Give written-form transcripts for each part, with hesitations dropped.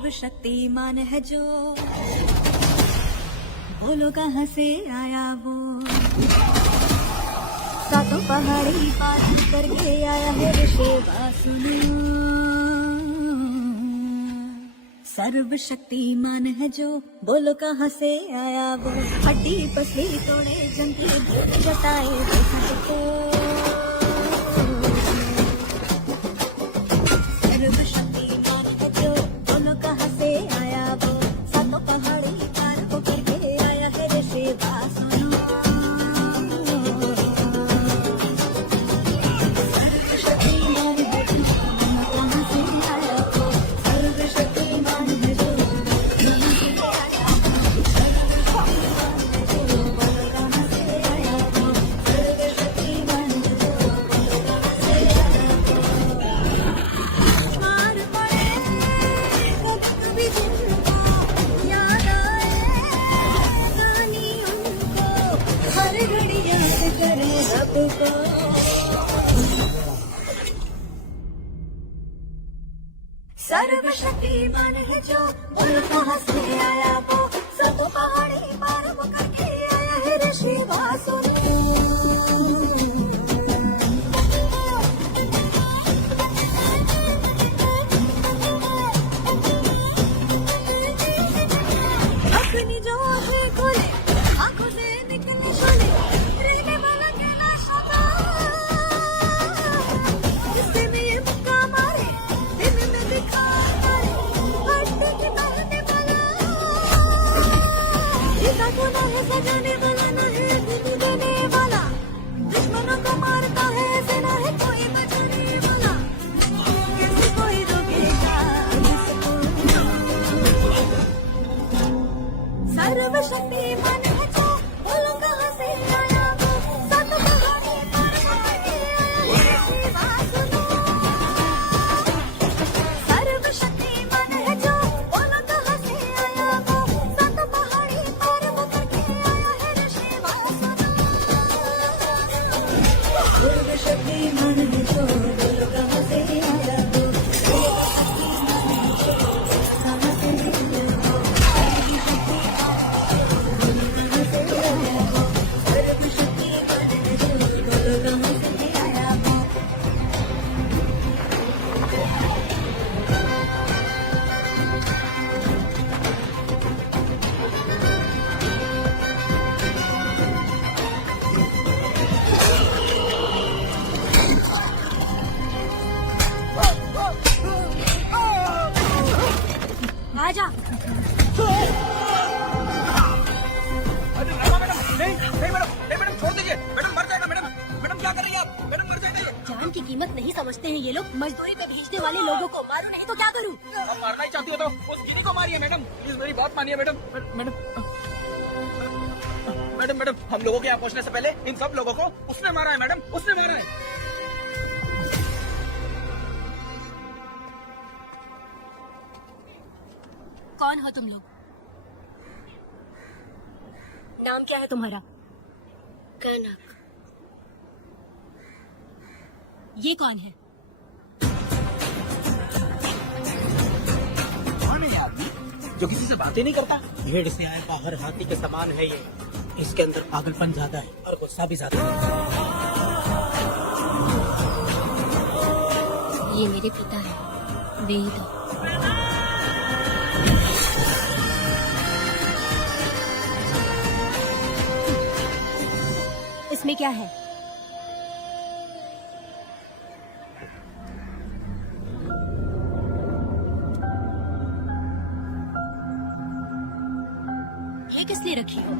सर्वशक्तिमान है जो, बोलो कहाँ से आया वो। सातों पहाड़ी पार करके आया है ऋषिवा सुनो। सर्वशक्तिमान है जो, बोलो कहाँ से आया वो। हड्डी पसली तोड़े जंती जताए सबको। सर्वशक्तिमान है जो, बोलो कहाँ से आया वो। सातों पहाड़ी पार को करके आया है ऋषिवा सुनो। सर्वशक्तिमान है जो, बोलो कहाँ से आया वो। सब पहाड़ी पार वो करके आया है ऋषिवा सुनो। अपनी जो आंखें खोले, आंखों से निकले शोले, रहने वाला कहना शोभा। इससे में ये मुक्का मारे, दिन में दिखा मारे, हड्डी के बहने वाला। इसका गुना है सजाने वाला, ना है गुरु देने वाला। दुश्मनों को मारता है, ऐसे ना है कोई बचाने वाला। कैसे कोई रोकेगा इसको। सर्वशक्तिमान है जो, बोलो कहाँ से आया वो। सातों पहाड़ी पार करके आया है ऋषिवा सुनो। सर्वशक्तिमान है जो, बोलो कहाँ से आया वो। सातों पहाड़ी पार करके आया है ऋषिवा सुनो। सर्वशक्तिमान है जो, बोलो कहाँ से आया वो। कहाँ से आया वो। आजा। अरे मैडम, नहीं मैडम, नहीं मैडम, छोड़ दीजिए। मैडम मर जाएगा मैडम। मैडम क्या कर रही है आप? मैडम मर जाएगा ये। जान की कीमत नहीं समझते हैं ये लोग। मजदूरी पे भेजने वाले लोगों को मारो, नहीं तो क्या करूं। आप मारना ही चाहती हो तो उस गिनी को मारिए मैडम। प्लीज मेरी बहुत मानिए मैडम। मैडम मैडम मैडम, हम लोगों के यहाँ पहुँचने से पहले इन सब लोगों को उसने मारा है मैडम, उसने मारा है। कौन हो तुम लोग? नाम क्या है तुम्हारा? कनक। ये कौन है? कौन है ये आदमी जो किसी से बातें नहीं करता? भेड़ से आए बाहर हाथी के समान है ये। इसके अंदर पागलपन ज्यादा है और गुस्सा भी ज्यादा है। ये मेरे पिता है, वेद। इसमें क्या है? ये किस लिए रखी हो?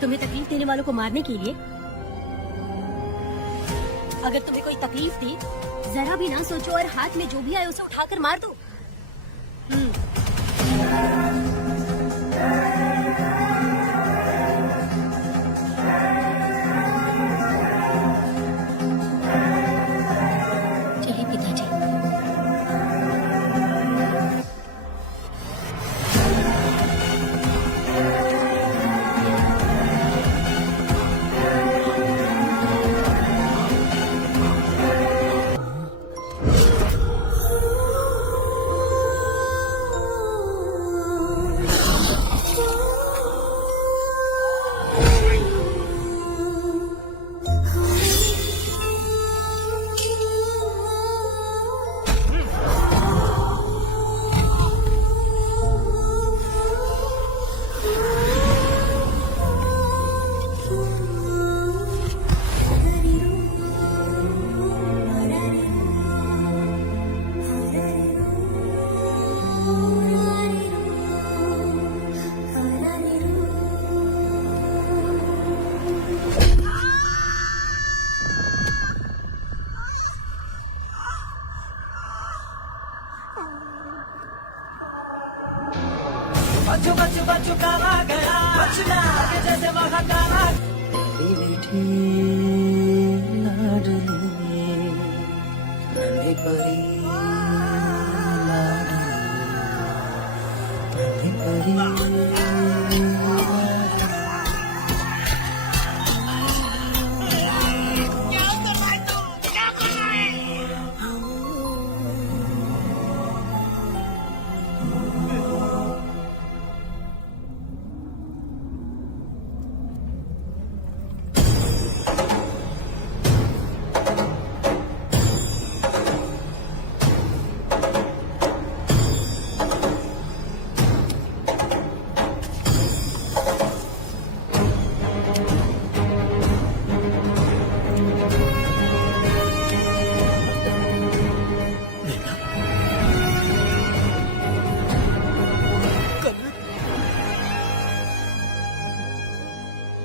तुम्हें तकलीफ देने वालों को मारने के लिए? अगर तुम्हें कोई तकलीफ दी, जरा भी ना सोचो और हाथ में जो भी आए उसे उठाकर मार दो। चलिए पिताजी। बच्चू बच्चू बच्चू कहा गया बचना आगे जैसे महाकाला मीठी लाडली नन्ही परी लाडली नन्ही परी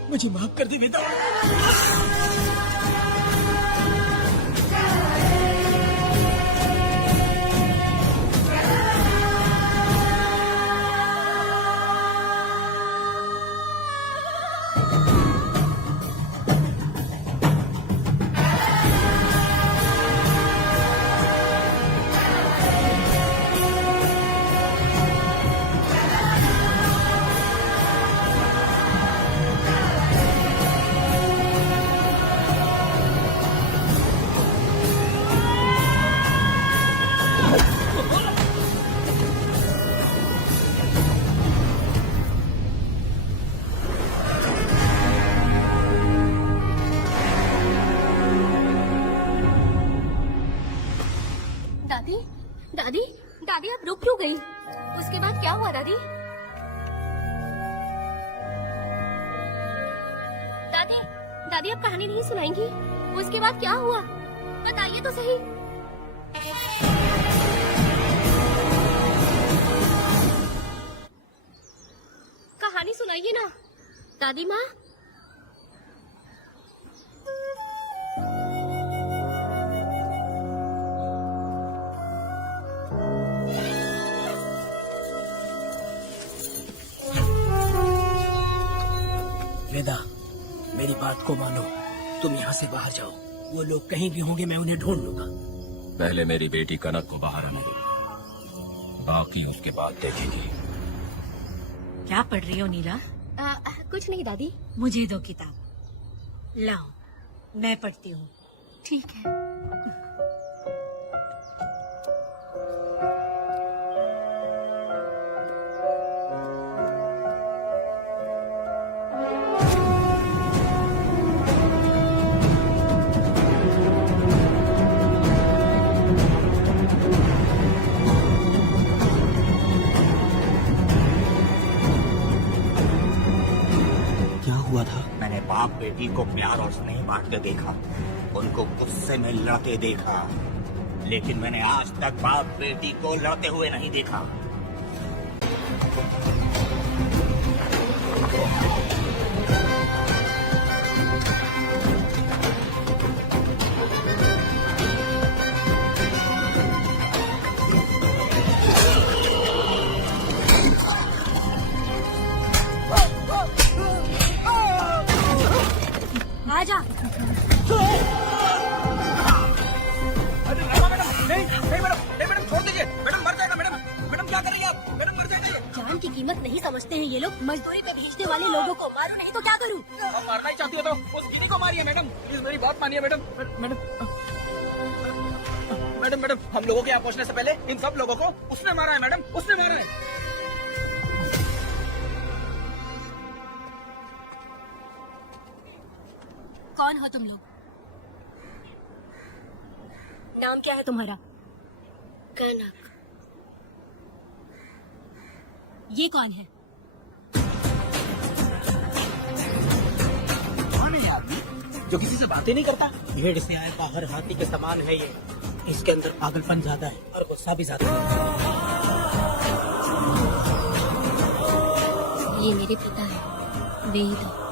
मुझे माफ कर दे बेटा। दादी दादी दादी आप रुक क्यों गई? उसके बाद क्या हुआ दादी? दादी दादी आप कहानी नहीं सुनाएंगी? उसके बाद क्या हुआ बताइए तो सही। कहानी सुनाइए ना दादी माँ। वेदा मेरी बात को मानो, तुम यहाँ से बाहर जाओ। वो लोग कहीं भी होंगे, मैं उन्हें ढूंढ लूंगा। पहले मेरी बेटी कनक को बाहर आने दो, बाकी उसके बाद देखेंगे। क्या पढ़ रही हो नीला? कुछ नहीं दादी। मुझे दो किताब लाओ, मैं पढ़ती हूँ। ठीक है। हुआ था? मैंने बाप बेटी को प्यार और स्नेह बांटते देखा, उनको गुस्से में लड़ते देखा, लेकिन मैंने आज तक बाप बेटी को लड़ते हुए नहीं देखा। आजा। अरे रमा मैडम, नहीं मैडम छोड़ दीजिए। मैडम मर जाएगा। मैडम क्या कर रही हैं आप? मैडम मर जाएगा ये। जान की कीमत नहीं समझते हैं ये लोग। मजदूरी पे भेजने वाले लोगों को मारो नहीं तो क्या करूँ? आप मारना ही चाहती हो तो उस गिनी को मारिए मैडम, प्लीज मेरी बात मानिए मैडम। मैडम हम लोगों के यहाँ पहुँचने से पहले इन सब लोगों को उसने मारा है मैडम, उसने मारा है। कौन हो तुम लोग? नाम क्या है तुम्हारा? कनक। ये कौन है? कौन है ये आदमी जो किसी से बातें नहीं करता? भेड़ से आए बाहर हाथी के समान है ये। इसके अंदर पागलपन ज्यादा है और गुस्सा भी ज्यादा है। ये मेरे पिता है, वेद।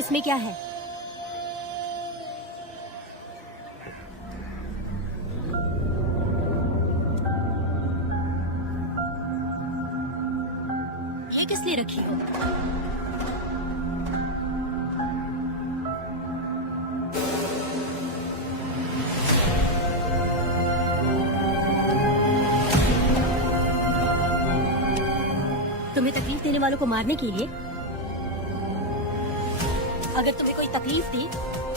इसमें क्या है? रखी हो। तुम्हें तकलीफ देने वालों को मारने के लिए? अगर तुम्हें कोई तकलीफ दी,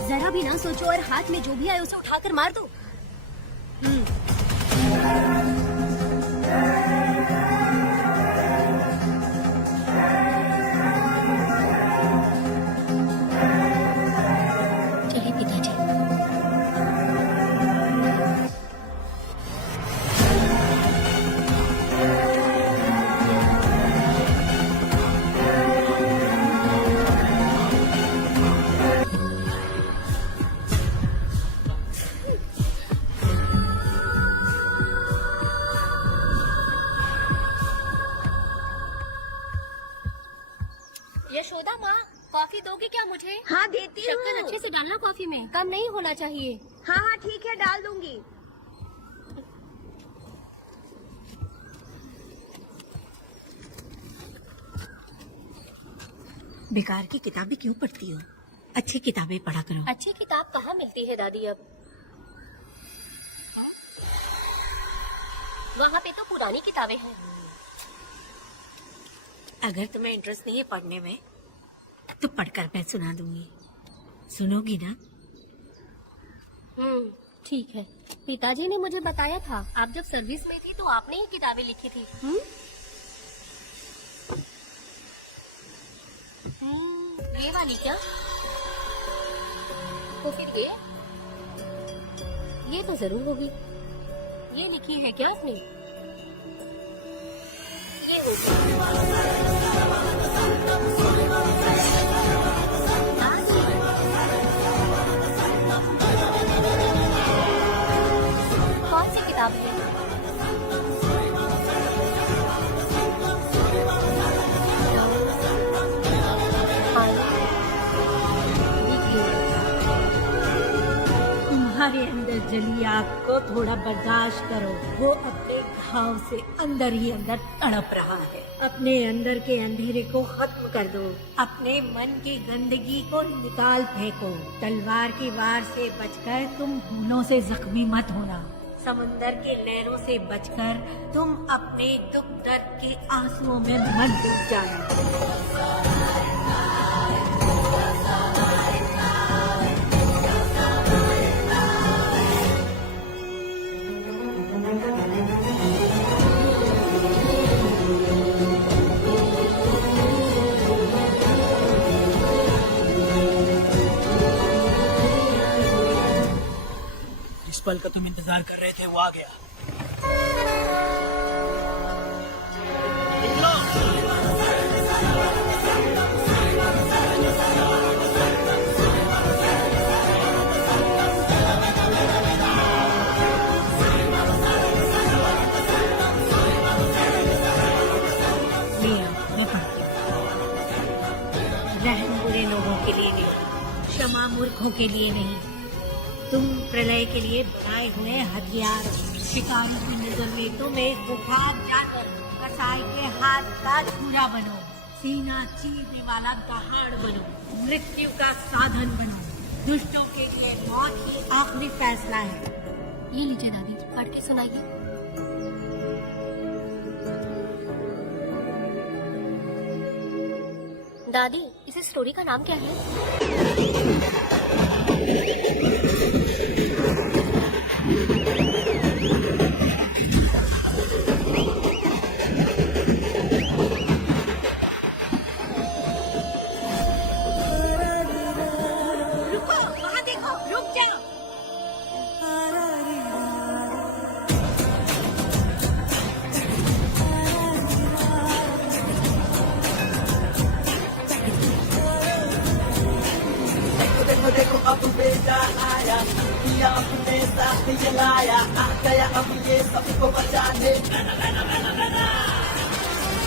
जरा भी ना सोचो और हाथ में जो भी आए उसे उठाकर मार दो। चलिए पिताजी। यशोदा माँ, कॉफी दोगे क्या मुझे? हाँ देती शक्कर हूँ। अच्छे से डालना कॉफी में, कम नहीं होना चाहिए। हाँ हाँ ठीक है, डाल दूंगी। बेकार की किताबें क्यों पढ़ती हो? अच्छी किताबें पढ़ा करो। अच्छी किताब कहाँ मिलती है दादी अब? वहाँ पे तो पुरानी किताबें हैं। अगर तुम्हें इंटरेस्ट नहीं है पढ़ने में तो पढ़कर मैं सुना दूंगी। सुनोगी ना? ठीक है। पिताजी ने मुझे बताया था, आप जब सर्विस में थी तो आपने ही किताबें लिखी थी। ये वाली क्या? तो फिर ये तो जरूर होगी। ये लिखी है क्या आपने? ये होगी। कौन सी किताब है? तुम्हारे अंदर जली आग को थोड़ा बर्दाश्त करो। वो अपने घाव से अंदर ही अंदर तड़प रहा है। अपने अंदर के अंधेरे को खत्म कर दो। अपने मन की गंदगी को निकाल फेंको। तलवार की वार से बचकर तुम भूलों से जख्मी मत होना। समंदर के लहरों से बचकर तुम अपने दुख दर्द के आंसुओं में मत डूब जाना। जिस पल का तुम इंतजार कर रहे थे वो आ गया। मैं पढ़ती हूँ। रहम बुरे लोगों के लिए नहीं, क्षमा मूर्खों के लिए नहीं। तुम प्रलय के लिए बनाए हुए हथियार। शिकारी की नजर में तुम एक बुखार जानवर, कसाई के हाथ का छुरा बनो। सीना चीरने वाला दहाड़ बनो। मृत्यु का साधन बनो। दुष्टों के लिए मौत ही आखिरी फैसला है। ये लीजिए दादी, पढ़ के सुनाइए। दादी, इस स्टोरी का नाम क्या है? रुको, वहाँ देखो, रुक जाओ। देखो देखो अब बेटा आया, किया अपने साथ ये लाया, आ गया अब ये सबको बचाने।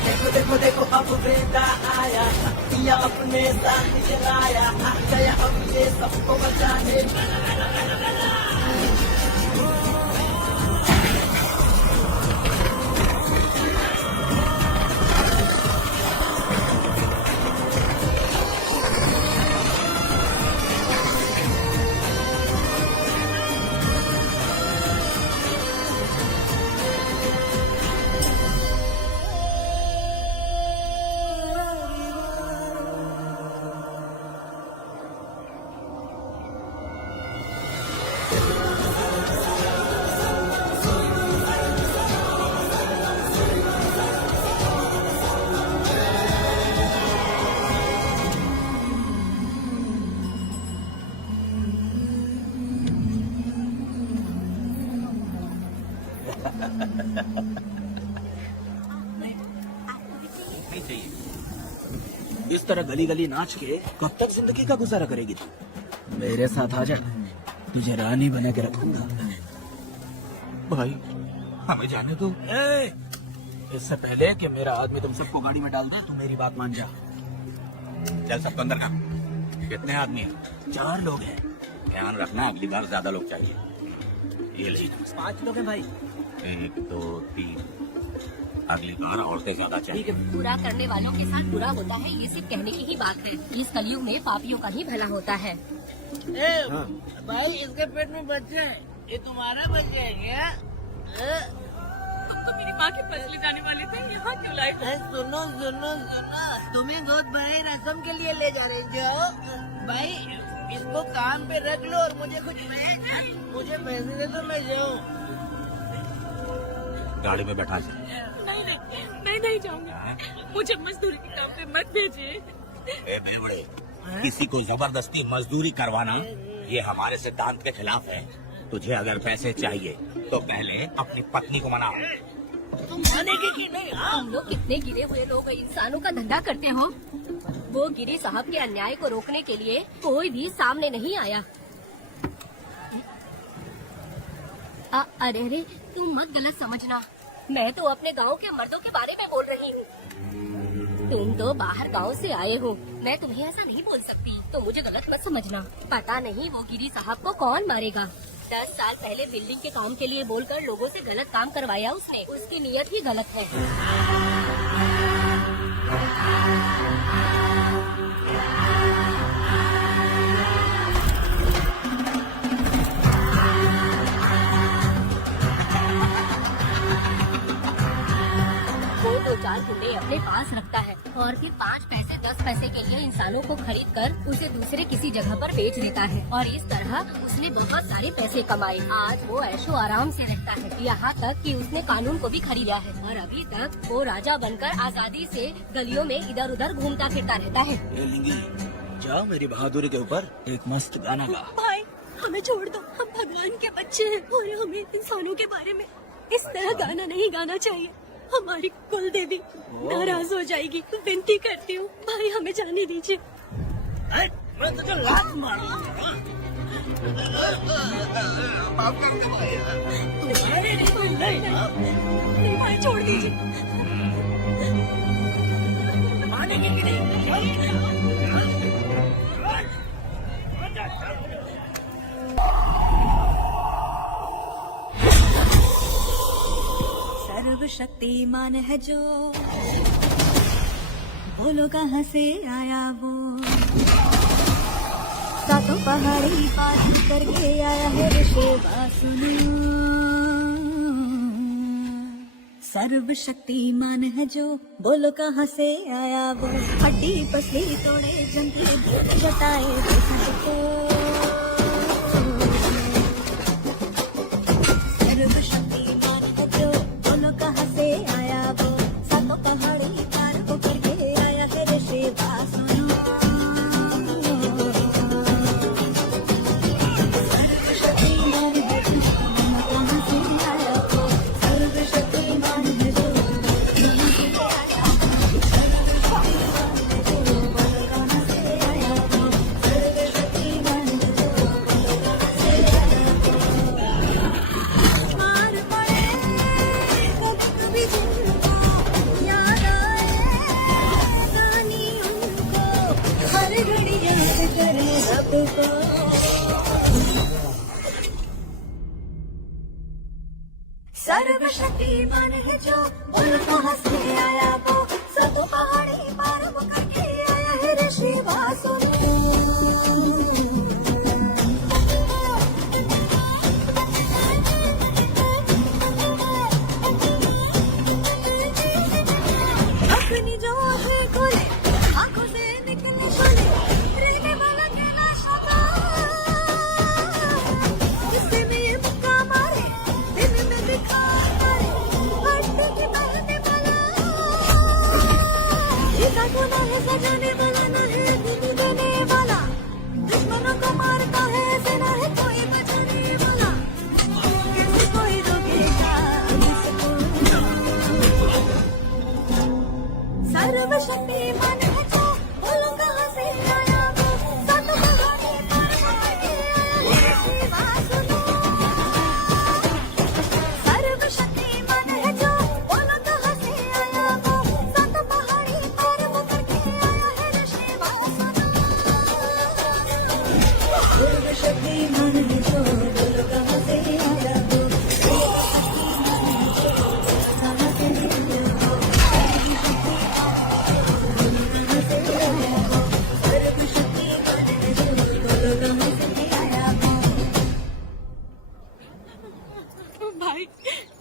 देखो देखो देखो अब बेटा आया, किया अपने साथ ये लाया, आ गया अब ये सबको बचाने। नहीं चाहिए। इस तरह गली गली नाच के कब तक जिंदगी का गुजारा करेगी तू? मेरे साथ आ जा, तुझे रानी बना के रखूंगा। भाई हमें जाने दो। इससे पहले कि मेरा आदमी तुम सबको गाड़ी में डाल दे, तू मेरी बात मान जा। चल सबको अंदर का। कितने आदमी हैं? 4 लोग हैं। ध्यान रखना, अगली बार ज्यादा लोग चाहिए। ये ले 5 लोग हैं भाई। 1 2 3। अगली बार औरतें ज्यादा चाहिए। बुरा करने वालों के साथ बुरा होता है, ये सिर्फ कहने की ही बात है। इस कलयुग में पापियों का ही भला होता है। भाई इसके पेट में बच्चे हैं, ये तुम्हारा बच्चा है क्या? तुम तो मेरी माँ के पास ले जाने वाले थे, यहाँ क्यों लाए? सुनो सुनो सुनो, तुम्हें गोद भराई रस्म के लिए ले जा रहे हो भाई। इसको काम पे रख लो और मुझे मुझे पैसे दे दो, मैं जाऊँ। गाड़ी में बैठा जा। नहीं नहीं, मैं नहीं जाऊंगा। मुझे मजदूरी के काम पे मत भेजिए। ए बेवड़े, किसी को जबरदस्ती मजदूरी करवाना ये हमारे सिद्धांत के खिलाफ है। तुझे अगर पैसे चाहिए तो पहले अपनी पत्नी को मना। तुम मानेगी कि नहीं? तुम लोग कितने गिरे हुए लोग इंसानों का धंधा करते हो। वो गिरी साहब के अन्याय को रोकने के लिए कोई भी सामने नहीं आया। अरे तुम मत गलत समझना, मैं तो अपने गांव के मर्दों के बारे में बोल रही हूँ। तुम तो बाहर गांव से आए हो, मैं तुम्हें ऐसा नहीं बोल सकती, तो मुझे गलत मत समझना। पता नहीं वो गिरी साहब को कौन मारेगा। 10 साल पहले बिल्डिंग के काम के लिए बोलकर लोगों से गलत काम करवाया उसने। उसकी नीयत ही गलत है। वो 2-4 गुंडे अपने पास रखता है और फिर 5 पैसे 10 पैसे के लिए इंसानों को खरीद कर उसे दूसरे किसी जगह पर बेच देता है। और इस तरह उसने बहुत सारे पैसे कमाए। आज वो ऐशो आराम से रहता है, यहाँ तक कि उसने कानून को भी खरीदा है। और अभी तक वो राजा बनकर आजादी से गलियों में इधर उधर घूमता फिरता रहता है। जाओ मेरी बहादुरी के ऊपर एक मस्त गाना गा। भाई हमें छोड़ दो, हम भगवान के बच्चे हैं और हमें इंसानों के बारे में इस तरह गाना नहीं गाना चाहिए। हमारी कुल देवी नाराज हो जाएगी। विनती करती हूँ भाई, हमें जाने दीजिए। मैं तुझे लात मारूंगा। नहीं भाई, छोड़ दीजिए। मानेगी कि नहीं? सर्वशक्तिमान है जो, बोलो कहाँ से आया वो। सातों पहाड़ी पार करके आया है ऋषि वासुना। सर्वशक्तिमान है जो, बोलो कहाँ से आया वो। हड्डी पसली तोड़े जंतु जताए सबको। सर्वशक्तिमान है जो, बोलो कहाँ से आया वो। सातों पहाड़ी पार को करके आया है ऋषि वासुना। सर्वशक्तिमान है जो, कहाँ से आया वो। सर्वशक्तिमान है जो, कहाँ से आया वो। सर्वशक्तिमान है जो, बोलो कहाँ से आया वो। सर्वशक्तिमान है जो, बोलो कहाँ से आया वो। मार पड़े कभी जिनको याद आए, कहानी उनको हर घड़ी याद करे सबको। सर्वशक्तिमान है जो, बोलो कहाँ से आया वो। सब पहाड़ी पार वो करके आया है ऋषि वासुना। अपनी जो आंखें खोले, आंखों से निकले शोले, रहने वाला केला शोला। गुस्से में ये मुक्का मारे, दिन में दिखा मारे, हड्डी की बहने वाला। इसका गुनाह है सजाने वाला, ना है दिल देने शक्तिमान है जो बोलो कहाँ से आया वो कहाँ से आया वो सर्वशक्तिमान है जो बोलो कहाँ से आया वो भाई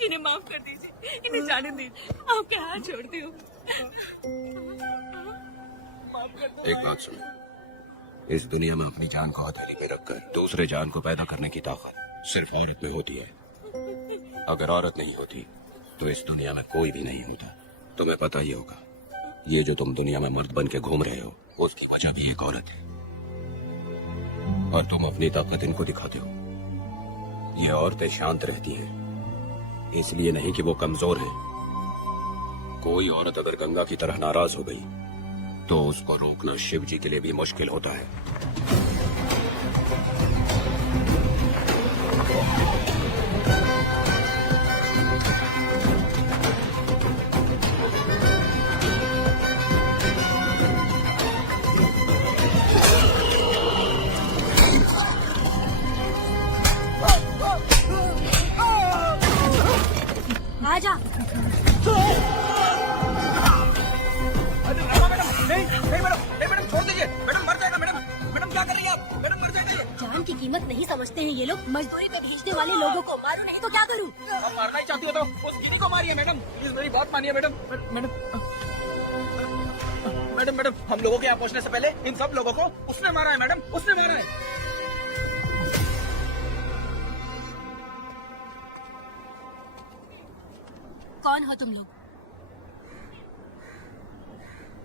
इन्हें माफ कर दीजिए, इन्हें जाने दीजिए, आपके हाथ छोड़ती हूँ। एक बात सुनो, इस दुनिया में अपनी जान को हथेली पे रखकर दूसरे जान को पैदा करने की ताकत सिर्फ औरत में होती है। अगर औरत नहीं होती तो इस दुनिया में कोई भी नहीं होता। तुम्हें पता ही होगा, ये जो तुम दुनिया में मर्द बन के घूम रहे हो उसकी वजह भी एक औरत है, और तुम अपनी ताकत इनको दिखाते हो। ये औरतें शांत रहती हैं, इसलिए नहीं कि वो कमजोर है। कोई औरत अगर गंगा की तरह नाराज हो गई तो उसको रोकना शिव जी के लिए भी मुश्किल होता है। आजा। अरे रमा मैडम, नहीं नहीं मैडम, नहीं मैडम छोड़ दीजिए, मैडम मर जाएगा मैडम, मैडम क्या कर रही है आप, मैडम मर जाएगा ये। जान की कीमत नहीं समझते हैं ये लोग। मजदूरी पे भेजने वाले लोगों को मारो नहीं तो क्या करूं? आप मारना ही चाहती हो तो उस गिनी को मारिए मैडम, प्लीज मेरी बात मानिए मैडम। मैडम मैडम मैडम हम लोगों के यहाँ पहुँचने से पहले इन सब लोगों को उसने मारा है मैडम, उसने मारा है। कौन हो तुम लोग?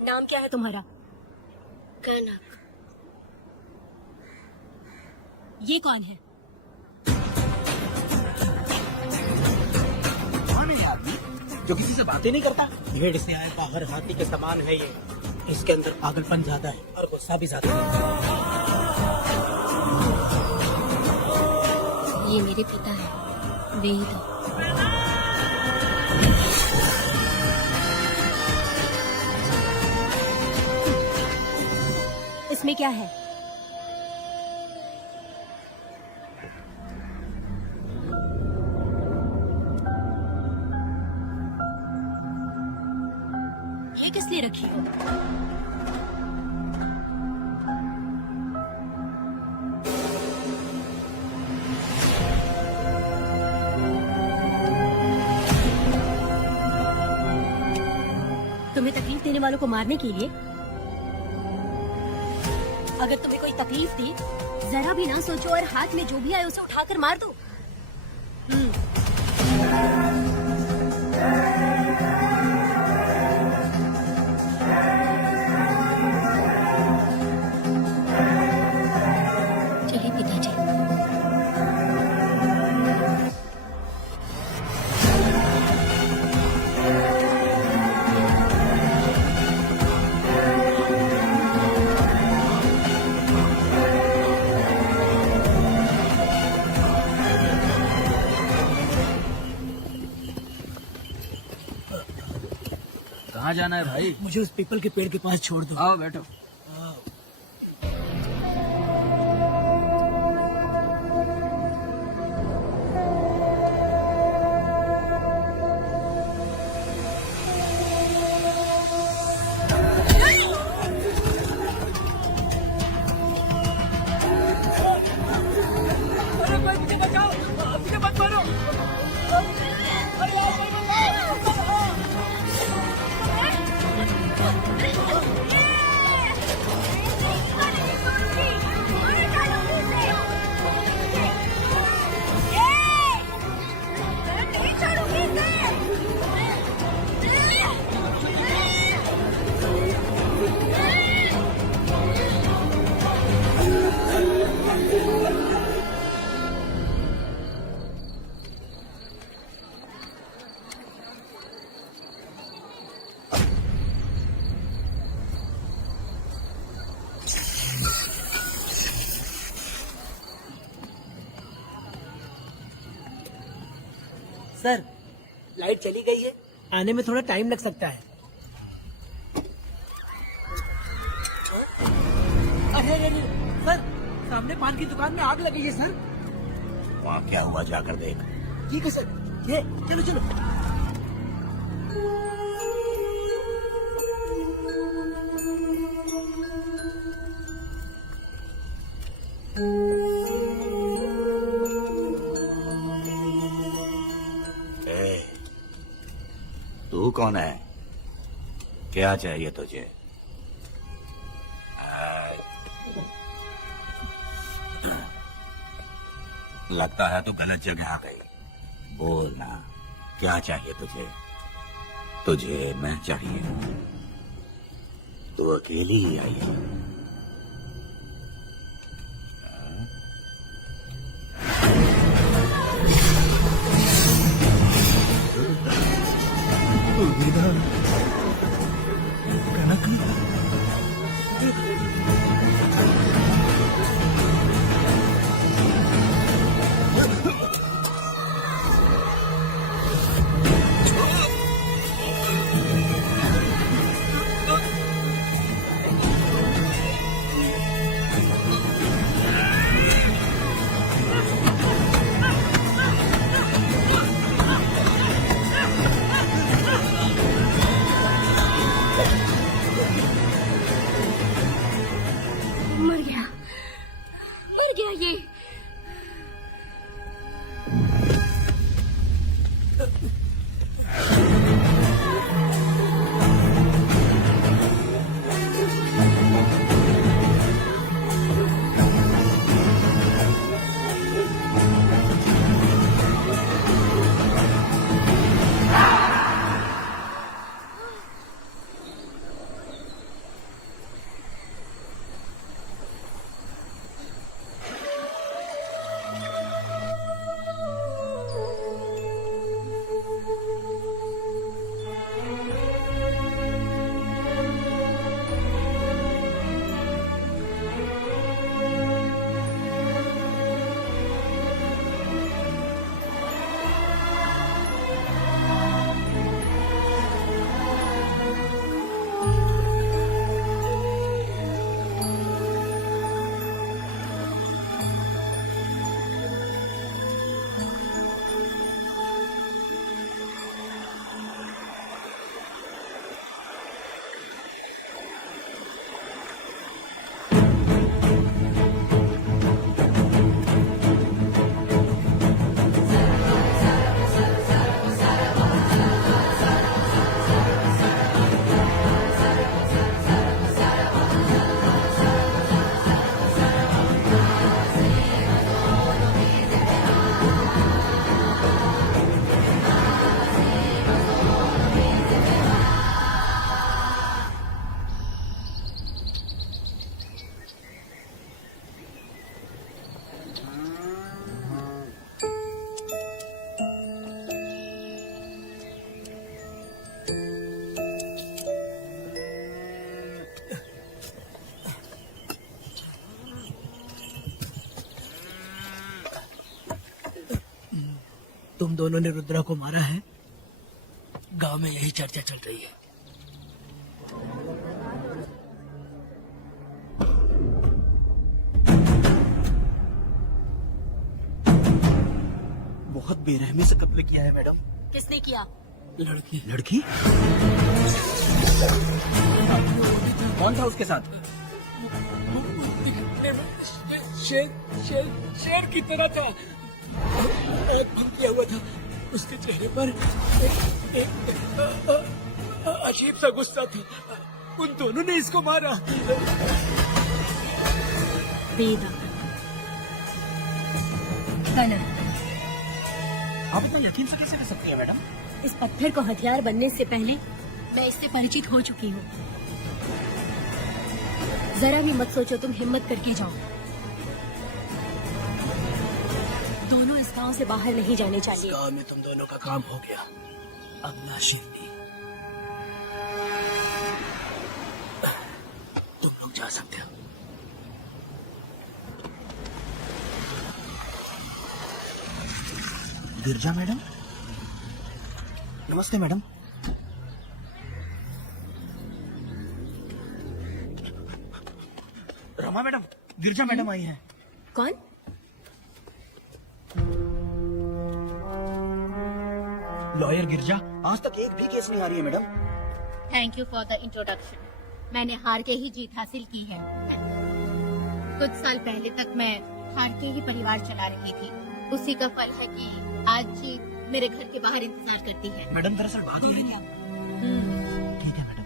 नाम क्या है तुम्हारा? कनक। ये कौन है? कौन है ये आदमी जो किसी से बातें नहीं करता? भेड़ से आए बाहर हाथी के समान है ये। इसके अंदर पागलपन ज्यादा है और गुस्सा भी ज्यादा है। ये मेरे पिता है, वेद। इसमें क्या है? ये किस लिए रखी हो? तुम्हें तकलीफ देने वालों को मारने के लिए? अगर तुम्हें कोई तकलीफ दी, जरा भी ना सोचो और हाथ में जो भी आए उसे उठाकर मार दो। चलिए पिताजी। कहाँ जाना है भाई? मुझे उस पीपल के पेड़ के पास छोड़ दो। आओ बैठो। सर, लाइट चली गई है, आने में थोड़ा टाइम लग सकता है। अरे सर, सामने पान की दुकान में आग लगी है सर। वहाँ क्या हुआ जाकर देख। ठीक है सर, ये चलो चलो। ए, तू कौन है? क्या चाहिए तुझे? लगता है तो गलत जगह आ गई। बोलना, क्या चाहिए तुझे? तुझे मैं चाहिए। तू अकेली ही आई है। मर गया ये। तुम दोनों ने रुद्रा को मारा है? गांव में यही चर्चा चल रही है। बहुत बेरहमी से कत्ल किया है मैडम। किसने किया? लड़की। लड़की? कौन था उसके साथ? शेर की तरह था। आग भंग किया हुआ था। उसके चेहरे पर एक अजीब सा गुस्सा था। उन दोनों ने इसको मारा। बेदम। गलत। आप इतना यकीन से कैसे कर सकती है मैडम? इस पत्थर को हथियार बनने से पहले मैं इससे परिचित हो चुकी हूँ। जरा भी मत सोचो, तुम हिम्मत करके जाओ। दोनों इस गांव से बाहर नहीं जाने चाहिए। गांव में तुम दोनों का काम हो गया। अब ना शिवनी, तुम लोग जा सकते हो। गिरजा मैडम, नमस्ते मैडम। रमा मैडम, गिरजा मैडम आई है। कौन? लॉयर गिरजा, आज तक एक भी केस नहीं आ रही है madam. Thank you for the introduction. मैंने हार के ही जीत हासिल की है। कुछ साल पहले तक मैं हार के ही परिवार चला रही थी। उसी का फल है कि आज जीत मेरे घर के बाहर इंतजार करती है। मैडम दरअसल बात हो रही थी। ठीक है मैडम।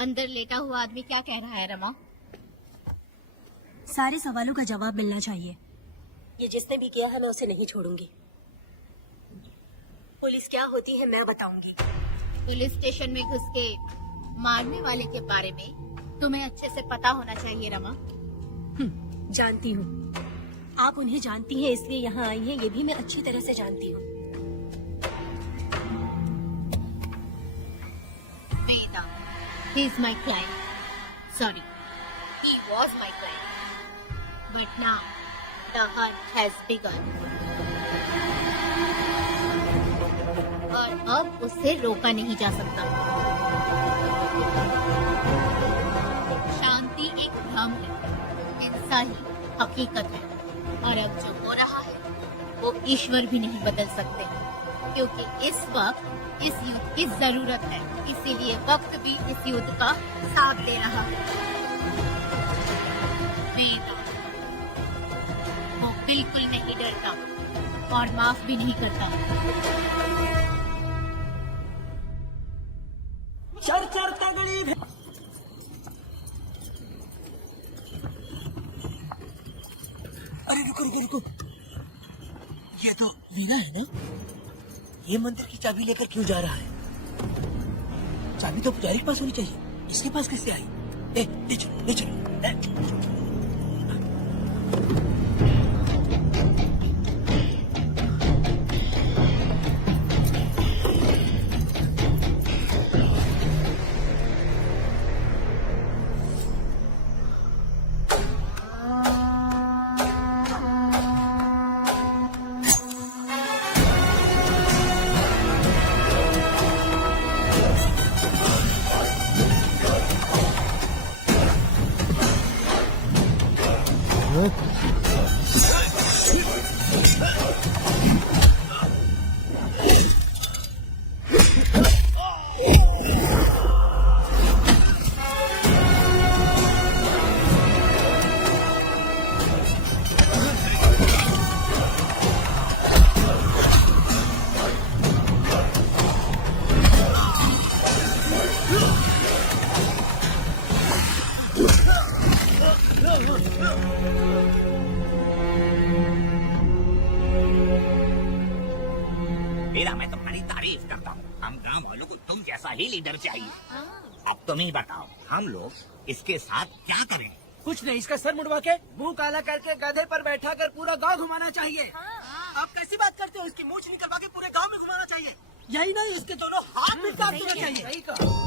अंदर लेटा हुआ आदमी क्या कह रहा है रमा? सारे सवालों का जवाब मिलना चाहिए। ये जिसने भी किया है मैं उसे नहीं छोड़ूंगी। पुलिस क्या होती है मैं बताऊंगी। पुलिस स्टेशन में घुस के मारने वाले के बारे में तुम्हें अच्छे से पता होना चाहिए रमा। जानती हूँ। आप उन्हें जानती हैं इसलिए यहाँ आई हैं, ये भी मैं अच्छी तरह से जानती हूँ। वेदा, he is my client. Sorry, he was my client. But now the hunt has begun. और अब उससे रोका नहीं जा सकता। शांति एक भ्रम है, हिंसा ही हकीकत है। और अब जो हो रहा है वो ईश्वर भी नहीं बदल सकते, क्योंकि इस वक्त इस युद्ध की जरूरत है। इसीलिए वक्त भी इस युद्ध का साथ दे रहा है। वेदा, वो बिल्कुल नहीं डरता और माफ भी नहीं करता। चर चर तगड़ी अरे रुको रुको रुको, ये तो वीरा है ना? ये मंदिर की चाबी लेकर क्यों जा रहा है? चाबी तो पुजारी के पास होनी चाहिए, इसके पास कैसे आई? ले चलो ले चलो। मेरा मैं तुम्हारी तारीफ करता हूँ। हम गांव वालों को तुम जैसा ही लीडर चाहिए। अब तुम ही बताओ, हम लोग इसके साथ क्या करें? कुछ नहीं, इसका सर मुड़वा के मुंह काला करके गधे पर बैठा कर पूरा गांव घुमाना चाहिए। आप कैसी बात करते हो? इसकी मूंछ निकलवा के पूरे गांव में घुमाना चाहिए। यही नहीं, इसके दोनों हाथ भी काट देना चाहिए। सही कहा।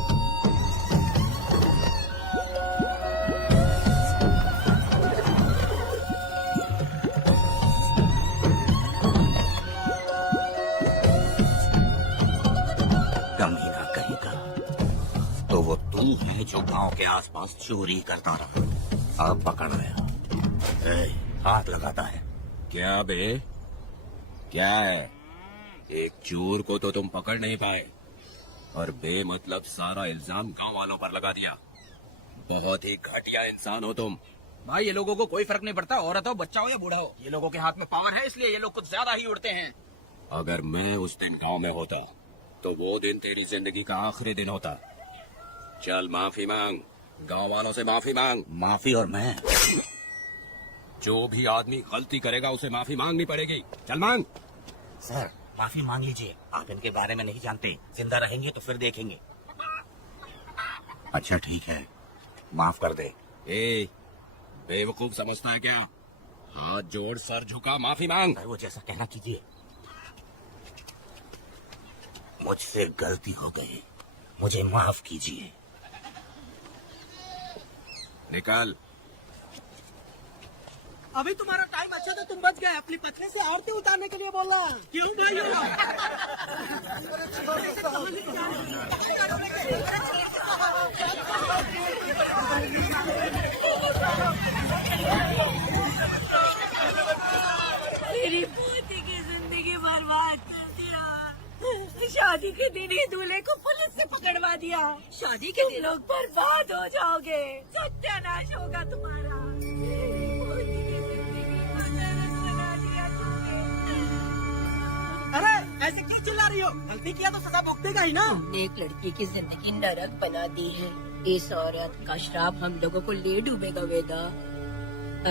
कमीना कहेगा तो वो तू है जो गांव के आसपास चोरी करता रहा। अब पकड़ गया। हाथ लगाता है। क्या बे, क्या है? एक चोर को तो तुम पकड़ नहीं पाए और बेमतलब सारा इल्जाम गांव वालों पर लगा दिया। बहुत ही घटिया इंसान हो तुम। भाई ये लोगों को कोई फर्क नहीं पड़ता, औरत हो, बच्चा हो या बूढ़ा हो। ये लोगों के हाथ में पावर है, इसलिए ये लोग कुछ ज्यादा ही उड़ते हैं। अगर मैं उस दिन गांव में होता तो वो दिन तेरी जिंदगी का आखिरी दिन होता। चल माफी मांग, गांव वालों से माफी मांग। माफी? और मैं? जो भी आदमी गलती करेगा उसे माफी मांगनी पड़ेगी। चल मांग। सर माफी मांग लीजिए, आप इनके बारे में नहीं जानते। जिंदा रहेंगे तो फिर देखेंगे। अच्छा ठीक है, माफ कर दे। ए, बेवकूफ समझता है क्या? हाथ जोड़, सर झुका, माफी मांग। वो जैसा कहना कीजिए। मुझसे गलती हो गई, मुझे माफ कीजिए। निकल। अभी तुम्हारा टाइम अच्छा था, तुम बच गए। अपनी पत्नी से आरती उतारने के लिए बोला। क्यों भाई? लड़वा दिया। शादी के दिन लोग बर्बाद हो जाओगे, सत्यानाश होगा तुम्हारा। मोदी की जिंदगी को नरक बना दिया तुमने। अरे ऐसे क्यों चिल्ला रही हो? गलती किया तो सजा भुगतेगा ही ना। हमने एक लड़की की जिंदगी नरक बना दी है। इस औरत का श्राप हम लोगों को ले डूबेगा वेदा।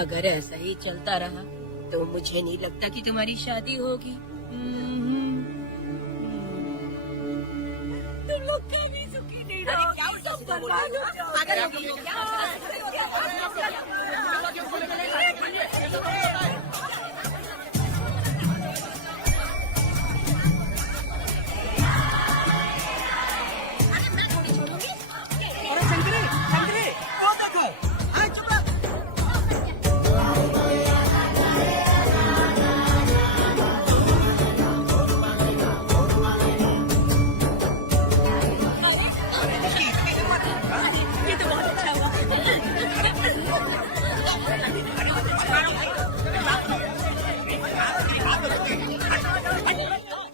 अगर ऐसा ही चलता रहा तो मुझे नहीं लगता कि तुम्हारी शादी होगी। तुम लोग कभी सुखी नहीं रहोगे, सब बर्बाद हो अरे शंकरी, शंकरी, वो देखो। हाँ, चुप रह। ये तो बहुत अच्छा हुआ।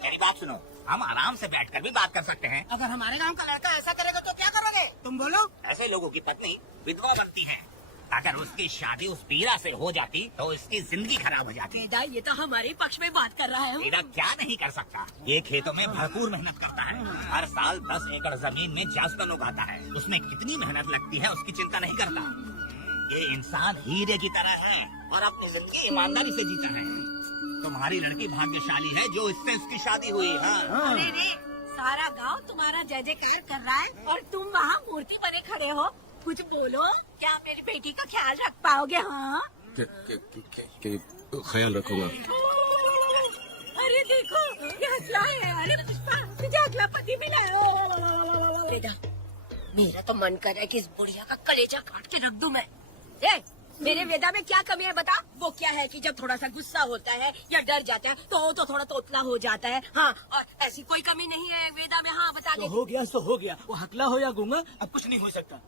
मेरी बात सुनो, हम आराम से बैठकर भी बात कर सकते हैं। अगर हमारे गांव का लड़का ऐसा करेगा तो क्या करोगे? तुम बोलो। ऐसे लोगों की पत्नी विधवा बनती है। अगर उसकी शादी उस पीरा से हो जाती तो उसकी जिंदगी खराब हो जाती। वेदा ये तो हमारे पक्ष में बात कर रहा है। मेरा क्या नहीं कर सकता। ये खेतों में भरपूर मेहनत करता है। हर साल 10 एकड़ जमीन में जासवन उगाता है। उसमें कितनी मेहनत लगती है उसकी चिंता नहीं करता। ये इंसान हीरे की तरह है और अपनी जिंदगी ईमानदारी से जीता है। तुम्हारी लड़की भाग्यशाली है जो इससे उसकी शादी हुई। हाँ। अरे रे, सारा गांव तुम्हारा जय जयकार कर रहा है और तुम वहाँ मूर्ति बने खड़े हो। कुछ बोलो, क्या मेरी बेटी का ख्याल रख पाओगे? हाँ ख्याल रखूंगा। अरे देखो, ये हसला है। अरे पुष्पा, मुझे अगला पति मिला है। वेदा, मेरा तो मन कर रहा है कि इस बुढ़िया का कलेजा काट के रख दूं मैं। मेरे वेदा में क्या कमी है बता? वो क्या है कि जब थोड़ा सा गुस्सा होता है या डर जाता है तो थोड़ा तोतला हो जाता है। हाँ, और ऐसी कोई कमी नहीं है वेदा में। हाँ बता दे। हो गया सो हो गया। वो हकला हो या गूंगा, अब कुछ नहीं हो सकता।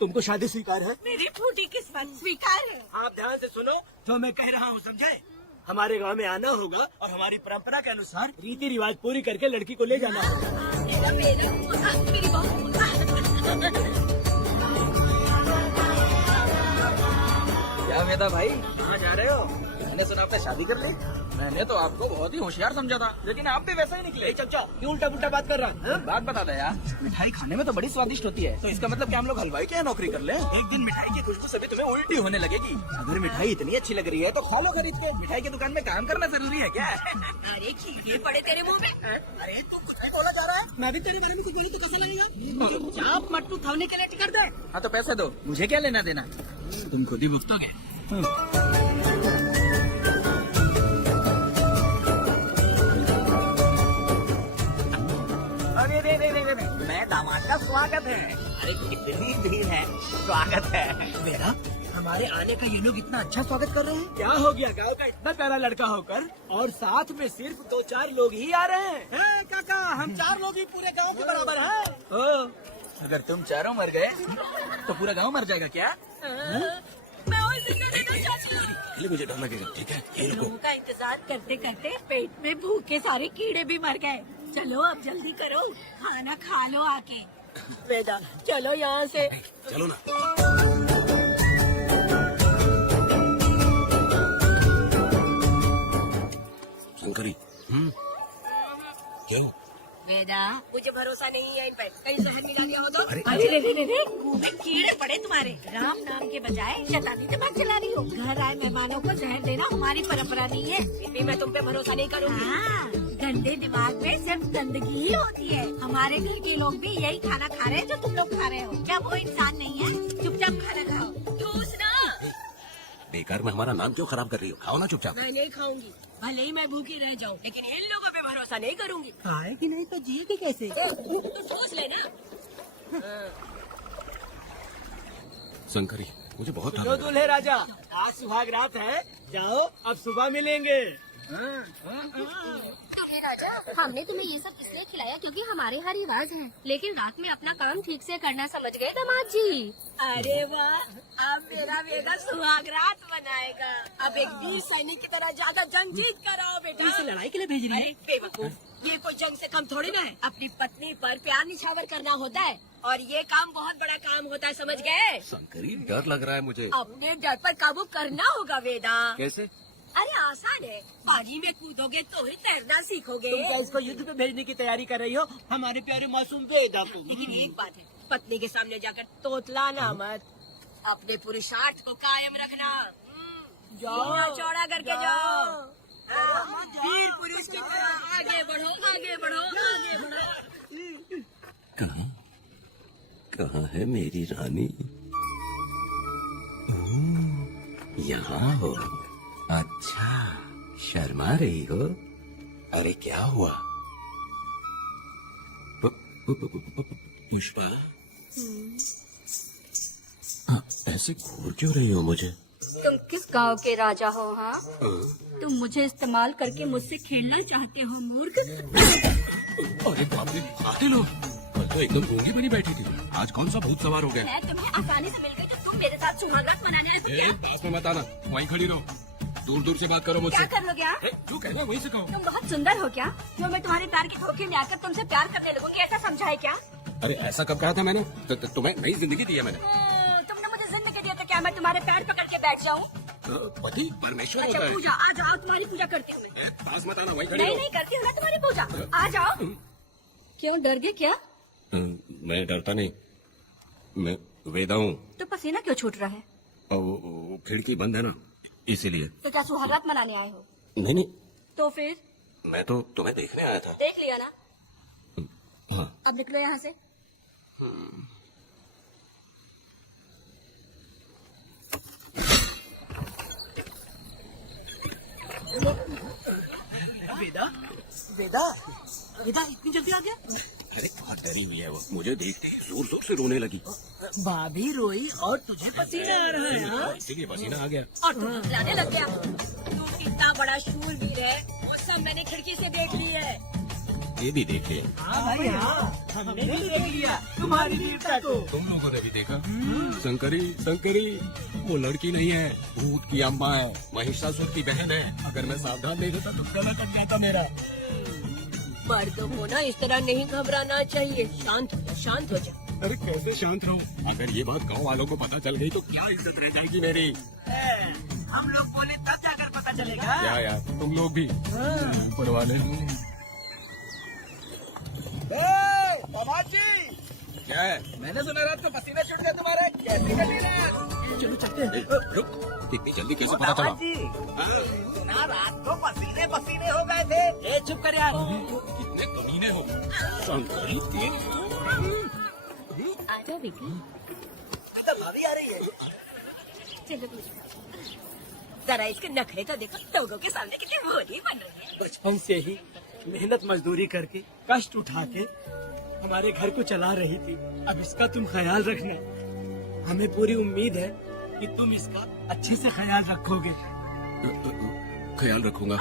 तुमको शादी स्वीकार है? मेरी फूटी किस्मत स्वीकार है। आप ध्यान से सुनो जो मैं कह रहा हूँ, समझे? हमारे गांव में आना होगा और हमारी परंपरा के अनुसार रीति रिवाज पूरी करके लड़की को ले जाना होगा। मेरी बहू। क्या वेदा भाई, कहाँ जा रहे हो? मैंने सुना आपने शादी कर ली। मैंने तो आपको बहुत ही होशियार समझा था, लेकिन आप भी वैसा ही निकले। चचा क्यों उल्टा पुल्टा बात कर रहा है? बात बता दे यार, मिठाई खाने में तो बड़ी स्वादिष्ट होती है, तो इसका मतलब क्या हम लोग हलवाई के यहाँ नौकरी कर ले? एक दिन मिठाई की खुशबू से भी तुम्हें उल्टी होने लगेगी। अगर मिठाई इतनी अच्छी लग रही है तो खा लो खरीद के। मिठाई की दुकान में काम करना जरूरी है क्या? अरे कीड़े पड़े तेरे मुंह में। अरे तू कुछ नहीं बोला जा रहा है। मैं भी तेरे बारे में कुछ बोलूं तो कैसा लगेगा? चाप मट्टू थावने के लिए टिकट दे। हाँ तो पैसे दो, मुझे क्या लेना देना, तुम खुद ही भुगतोगे। अरे रे, मैं दामाद का स्वागत है। अरे कितनी भीड़ है, स्वागत है। मेरा हमारे आने का ये लोग इतना अच्छा स्वागत कर रहे हैं। क्या हो गया गांव का इतना प्यारा लड़का होकर और साथ में सिर्फ 2-4 लोग ही आ रहे हैं? काका, हम 4 लोग ही पूरे गांव के बराबर हैं। अगर तुम चारों मर गए तो पूरा गांव मर जाएगा क्या? मैं और जिंदा देना चाहती हूँ। पहले मुझे डर लगेगा, ठीक है? ये लोगों का इंतजार करते करते पेट में भूखे सारे कीड़े भी मर गए। चलो अब जल्दी करो, खाना खा लो आके। वेदा चलो यहाँ से। चलो ना। शंकरी, क्यों? वेदा मुझे भरोसा नहीं है इन पे, कहीं जहर मिला दिया हो तो। अरे रे, मुंह में कीड़े पड़े तुम्हारे। राम नाम के बजाय शैतानी दिमाग चला रही हो। घर आए मेहमानों को जहर देना हमारी परंपरा नहीं है, इसलिए मैं तुम पे भरोसा नहीं करूँगी। गंदे दिमाग में सिर्फ गंदगी ही होती है। हमारे घर के लोग भी यही खाना खा रहे हैं जो तुम लोग खा रहे हो। क्या वो इंसान नहीं है? चुपचाप खाना खाओ। ठूस ना। बेकार में हमारा नाम क्यों खराब कर रही हो? खाओ ना चुपचाप। मैं नहीं खाऊंगी, भले ही मैं भूखी रह जाऊं, लेकिन इन लोगों पे भरोसा नहीं करूंगी। खाएगी नहीं तो जिएगी कैसे? तो सोच लेना। शंकरी, मुझे बहुत डर जो लग रहा है। दूल्हे राजा, आज सुहाग रात है, जाओ अब सुबह मिलेंगे। राजा, हमने तुम्हें ये सब इसलिए खिलाया क्योंकि हमारे यहाँ रिवाज है, लेकिन रात में अपना काम ठीक से करना समझ गए दामाद जी। अरे वाह, अब मेरा बेटा सुहाग रात मनाएगा। अब एक वीर सैनिक की तरह ज्यादा जंग जीत कर आओ बेटा। इसे लड़ाई के लिए भेज रही है? अरे बेवकूफ, ये कोई जंग से कम थोड़ी ना है। अपनी पत्नी पर प्यार निछावर करना होता है और ये काम बहुत बड़ा काम होता है, समझ गए? शंकरी, डर लग रहा है मुझे। अपने डर पर काबू करना होगा वेदा। कैसे? अरे आसान है, पानी में कूदोगे तो ही तैरना सीखोगे। तुम क्या इसको युद्ध पे भेजने की तैयारी कर रही हो? हमारे प्यारे मासूम वेदा को। लेकिन एक बात है, पत्नी के सामने जाकर तोतलाना मत, अपने पुरुषार्थ को कायम रखना। जाओ चौड़ा करके जाओ, वीर पुरुष की तरह आगे बढ़ो, आगे बढ़ो, आगे बढ़ो। कहाँ है मेरी रानी? यहाँ हो? अच्छा, शर्मा रही हो? अरे क्या हुआ? पुष्पा, ऐसे घूर क्यों रही हो मुझे? तुम किस गांव के राजा हो? हाँ, तुम मुझे इस्तेमाल करके मुझसे खेलना चाहते हो मूर्ख। अरे बाप रे, पागल हो? कल तो एकदम गूंगी बनी बैठी थी, आज कौन सा भूत सवार हो गया? मैं तुम्हें आसानी से मिल गई तो तुम मेरे साथ सुहागरात मनाने आए हो क्या? पास में मत आना, वहीं खड़ी रहो, दूर दूर से बात करो मुझसे। क्या कर लोगे आप? जो कहना वहीं से कहो। तुम बहुत सुंदर हो क्या, जो मैं तुम्हारे प्यार के धोखे में आकर तुमसे प्यार करने लगूंगी, ऐसा समझा है क्या? अरे ऐसा कब कहा था मैंने? तुम्हें नई जिंदगी दी है मैंने। तुमने मुझे जिंदगी दी है तो क्या मैं तुम्हारे पैर पकड़ के बैठ जाऊँ? पति परमेश्वर अच्छा होता है। पूजा, आ जाओ, तुम्हारी पूजा करती हूँ मैं। पास मत आना, वहीं खड़ी नहीं रहो। नहीं करती हूँ ना तुम्हारी पूजा, आ जाओ। क्यों डर गए क्या? मैं डरता नहीं, मैं वेदा हूँ। तो पसीना क्यों छूट रहा है? और वो खिड़की बंद है ना, इसीलिए। तो क्या सुहागरात मनाने आए हो? नहीं नहीं, तो फिर मैं तो तुम्हें देखने आया था। देख लिया ना, हाँ। अब निकलो यहाँ से। वेदा, वेदा, वेदा इतनी जल्दी आ गया? अरे बहुत डरी हुई है वो, मुझे देखते ही जोर जोर से रोने लगी। भाभी रोई और तुझे पसीना आ रहा है? हाँ? इसीलिए पसीना आ गया। और तुम लाने लग गया। तू कितना बड़ा शूरवीर है, वो सब मैंने खिड़की से देख ली है। ये भी देखे। हाँ भाई हाँ, हमने भी देख लिया तुम्हारी वीरता को। तुम लोगों ने भी देखा? शंकरी, शंकरी, वो लड़की नहीं है, भूत की अम्मा है, महिषासुर की बहन है। अगर मैं सावधान नहीं रहता तो गला कट जाता मेरा। मर्दों को ना इस तरह नहीं घबराना चाहिए, शांत हो जा, शांत हो जा। अरे कैसे शांत रहूं? अगर ये बात गांव वालों को पता चल गई तो क्या इज्जत रह जाएगी मेरी? हम लोग बोले तब जाकर पता चलेगा। क्या यार, तुम लोग भी ऊपर वाले। जी, क्या है? मैंने सुना रात को पसीने छूट गए तुम्हारे, कैसे कटी रात? चलो चलते हैं। रुक, इतनी जल्दी कैसे पता चला? सुना रात को पसीने पसीने हो गए थे। ए चुप कर यार। कितने कमीने हो शंकरी के। आ जाओ बेटी, भाभी आ रही है। चलो जरा इसके नखरे तो देखो, लोगों के सामने कितनी भोली बन रही है। बचपन से ही मेहनत मजदूरी करके कष्ट उठा के हमारे घर को चला रही थी। अब इसका तुम ख्याल रखना, हमें पूरी उम्मीद है कि तुम इसका अच्छे से ख्याल रखोगे। ख्याल रखूंगा।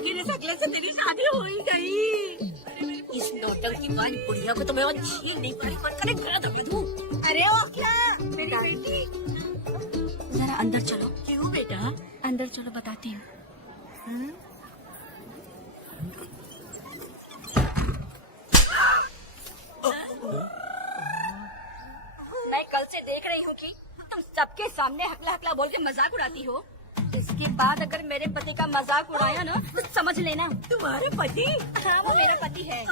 मेरे सकले से तेरी शादी हो ही गई। इस नौटंकीबाज बुढ़िया को तो मैं और झील नहीं पाई, मन करे गला दबा दूं। अरे ओ क्या मेरी बेटी, जरा अंदर चलो। क्यों बेटा? अंदर चलो, बताती हूँ। मैं कल से देख रही हूँ कि तुम सबके सामने हकला हकला बोल के मजाक उड़ाती हो। इसके बाद अगर मेरे पति का मजाक उड़ाया ना तो समझ लेना। तुम्हारे पति? हाँ, वो मेरा पति है।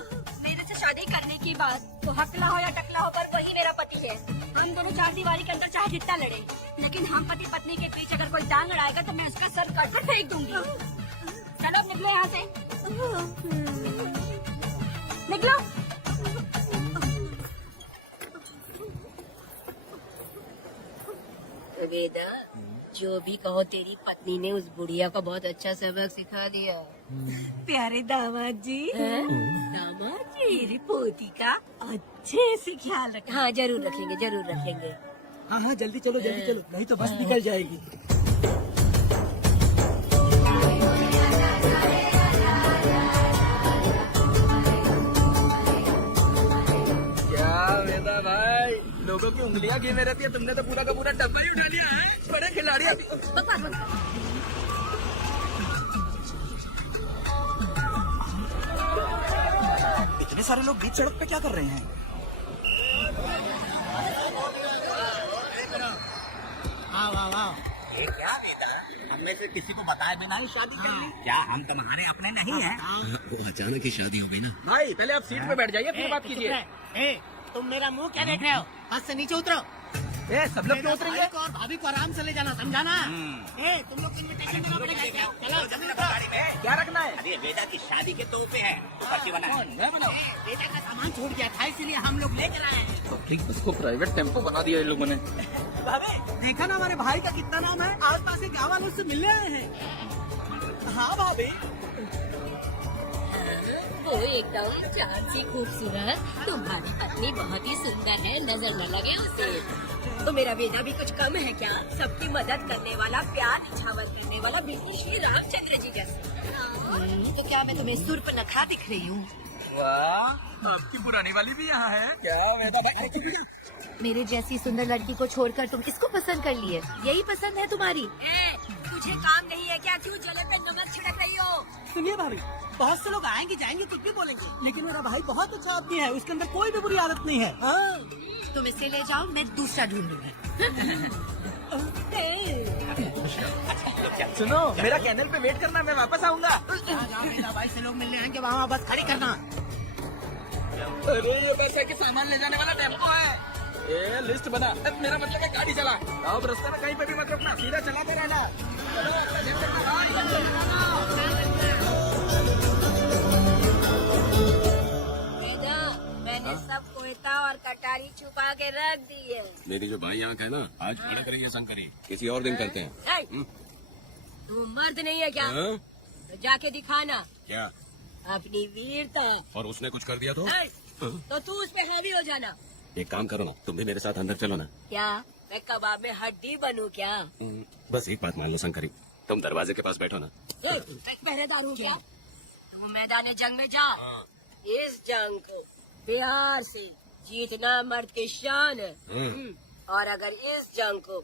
मेरे से शादी करने की बात तो हकला हो या टकला हो, पर वही मेरा पति है। हम दोनों चार दीवारी के अंदर चाहे जितना लड़े, लेकिन हम पति पत्नी के बीच अगर कोई टांग अड़ाएगा तो मैं उसका सर काट कर फेंक दूंगी। चलो अब निकलो यहाँ से, निकलो। वेदा, जो भी कहो, तेरी पत्नी ने उस बुढ़िया को बहुत अच्छा सबक सिखा दिया। प्यारे दामाद जी, दामाद जी, मेरी पोती का अच्छे से ख्याल रखें। हाँ जरूर रखेंगे, जरूर रखेंगे। हाँ हाँ जल्दी चलो, जल्दी चलो, नहीं तो बस निकल जाएगी। क्या वेदा भाई, लोगों की उंगलियां घी में रहती है, तुमने तो पूरा का पूरा डब्बा ही उठा लिया है। बड़े खिलाड़ी अभी। इतने सारे लोग बीच सड़क पे क्या कर रहे हैं? ये क्या बेटा, हम में से किसी को बताए बिना ही शादी कर ली? क्या हम तुम्हारे अपने नहीं हैं? वो अचानक ही शादी हो गई ना। भाई पहले आप सीट पे बैठ जाइए, फिर बात कीजिए। तुम मेरा मुंह क्या देख रहे हो? हाथ से नीचे उतरो। सब लोग क्यों उतरेंगे? भाई को और भाभी को आराम से ले जाना, समझाना? तुम लोग को इन्विटेशन देना पड़ेगा क्या? चलो जल्दी उतरो। क्या रखना है? अरे बेटा की शादी के तोहफे हैं, तो पर्ची बना है। बेटा का सामान छूट गया था, इसीलिए हम लोग लेकर आए हैं। उसको प्राइवेट टेम्पो बना दिया इन लोगों ने। देखा ना हमारे भाई का कितना नाम है, आस पास के गाँव वालों से मिलने आए हैं। हाँ भाभी, वो एकदम चाँद सी खूबसूरत, तुम्हारी पत्नी बहुत ही सुंदर है, नजर न लगे उसे। तो मेरा बेटा भी कुछ कम है क्या? सबकी मदद करने वाला, प्यार निछावर करने वाला, बिल्कुल श्री रामचंद्र जी जैसे। तो क्या मैं तुम्हें सूर्पनखा दिख रही हूँ? वाह, आपकी पुरानी वाली भी यहाँ है क्या? बेटा भाई, मेरे जैसी सुंदर लड़की को छोड़कर तुम किसको पसंद कर लिए? यही पसंद है तुम्हारी? तुझे काम नहीं है क्या? क्यों जलन में नमक छिड़क रही हो? सुनिए भाभी, बहुत से लोग आएंगे जाएंगे कुछ भी बोलेंगे, लेकिन मेरा भाई बहुत अच्छा आदमी है, उसके अंदर कोई भी बुरी आदत नहीं है। हाँ। तुम इसे ले जाओ, मैं दूसरा ढूंढूंगी। सुनो, मेरा कैनल पे वेट करना, मैं वापस आऊंगा। मेरा भाई से लोग मिलने आएंगे, वहाँ बस खड़ी करना। अरे ये बस है कि सामान ले जाने वाला टेम्पो है। ये लिस्ट बना, अब मेरा मतलब है गाड़ी चला। अब रास्ते में कहीं पे भी मत रुकना, सीधा चलाते रहना। मैंने सब कोयता और कटारी छुपा के रख दी है। मेरी जो भाई आंख है ना, आज खड़ा करेंगे शंकरी, किसी और दिन करते हैं। तू मर्द नहीं है क्या? हाँ? तो जाके दिखाना क्या? अपनी वीरता। और उसने कुछ कर दिया तो? तो तू उस पे हावी हो जाना। एक काम करो ना, तुम भी मेरे साथ अंदर चलो ना। क्या मैं कबाब में हड्डी बनूं क्या? बस एक बात मान लो शंकरी, तुम दरवाजे के पास बैठो ना। मैं पहरेदार हूँ क्या? तुम मैदान जंग में जाओ। इस जंग को प्यार से जीतना मर्द की शान है। और अगर इस जंग को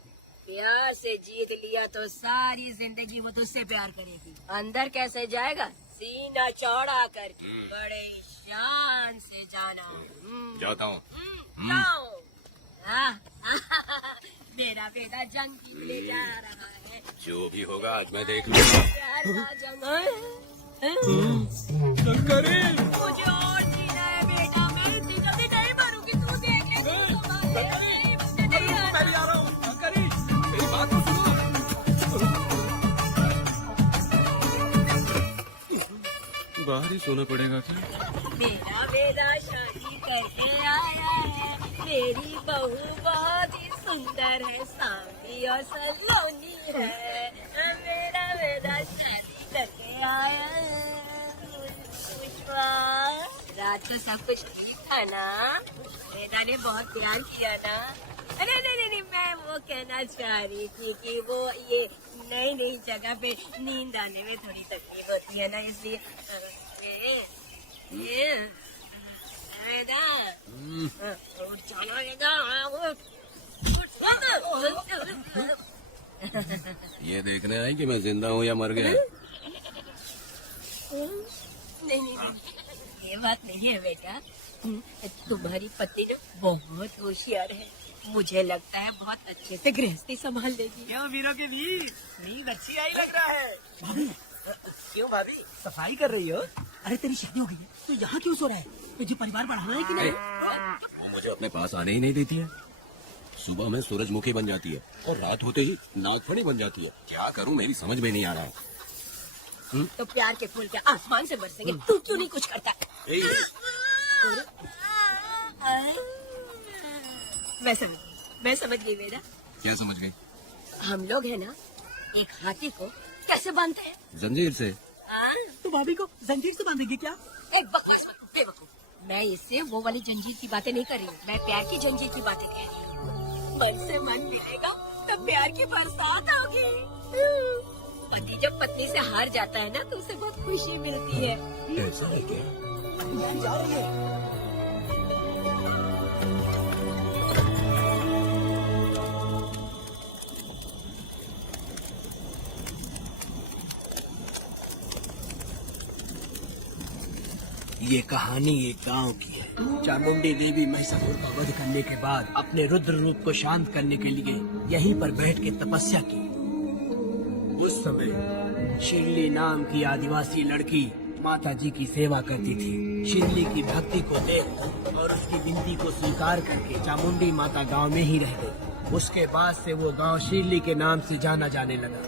प्यार से जीत लिया तो सारी जिंदगी वो तुझसे प्यार करेगी। अंदर कैसे जाएगा? सीना चौड़ा करके बड़े शान से जाना। जाता हूँ। जाओ। मेरा बेटा जंग के लिए जा रहा है। जो भी होगा आज मैं देख लूंगा। प्यार का जंग है। मुझे और जीना है बेटा, मैं इतनी जल्दी नहीं मरूंगी, तू देख ले। मुझे नहीं आना। बाहर ही सोना पड़ेगा क्या? मेरा बेटा शादी करके आया है, मेरी बहू बहुत ही सुंदर है, सांवली और सलोनी है। मेरा बेटा शादी करके आया है। पुष्पा, रात को सब कुछ ठीक था ना? बेटा ने बहुत प्यार किया ना? अरे नहीं, मैं वो कहना चाह रही थी कि वो ये नई जगह पे नींद आने में थोड़ी तकलीफ होती है ना, इसलिए ये देखने आई कि मैं जिंदा हूँ या मर गया? नहीं, ये बात नहीं है बेटा। तुम्हारी पत्नी ना बहुत होशियार है, मुझे लगता है बहुत अच्छे से गृहस्थी संभाल लेगी। क्यों वीरों के वीर, नींद अच्छी आई लग रहा है। क्यों भाभी, सफाई कर रही हो? अरे तेरी शादी हो गई है तो यहाँ क्यों सो रहा है? तुझे परिवार बढ़ाना है कि नहीं? वो मुझे अपने पास आने ही नहीं देती है। सुबह में सूरजमुखी बन जाती है और रात होते ही नागफनी बन जाती है। क्या करूँ मेरी समझ में नहीं आ रहा। तो प्यार के फूल क्या आसमान से बरसेंगे? तू क्यों नहीं कुछ करता? मैं समझ गई बेटा। क्या समझ गई? हम लोग है ना, एक हाथी को कैसे बांधते हैं? जंजीर से। तो भाभी को जंजीर से बांधेगी क्या? एक बकवास मत, बेवकूफ। मैं इससे वो वाली जंजीर की बातें नहीं कर रही हूँ, मैं प्यार की जंजीर की बातें कह रही हूँ। मन से मन मिलेगा तब प्यार की बरसात होगी। पति जब पत्नी से हार जाता है ना तो उसे बहुत खुशी मिलती है। ऐसा है क्या? जा रही है। ये कहानी एक गांव की है। चामुंडी देवी महिषासुर का वध करने के बाद अपने रुद्र रूप को शांत करने के लिए यहीं पर बैठ के तपस्या की। उस समय शिरली नाम की आदिवासी लड़की माता जी की सेवा करती थी। शिरली की भक्ति को देख और उसकी विनती को स्वीकार करके चामुंडी माता गांव में ही रह गई। उसके बाद से वो गांव शिरली के नाम से जाना जाने लगा।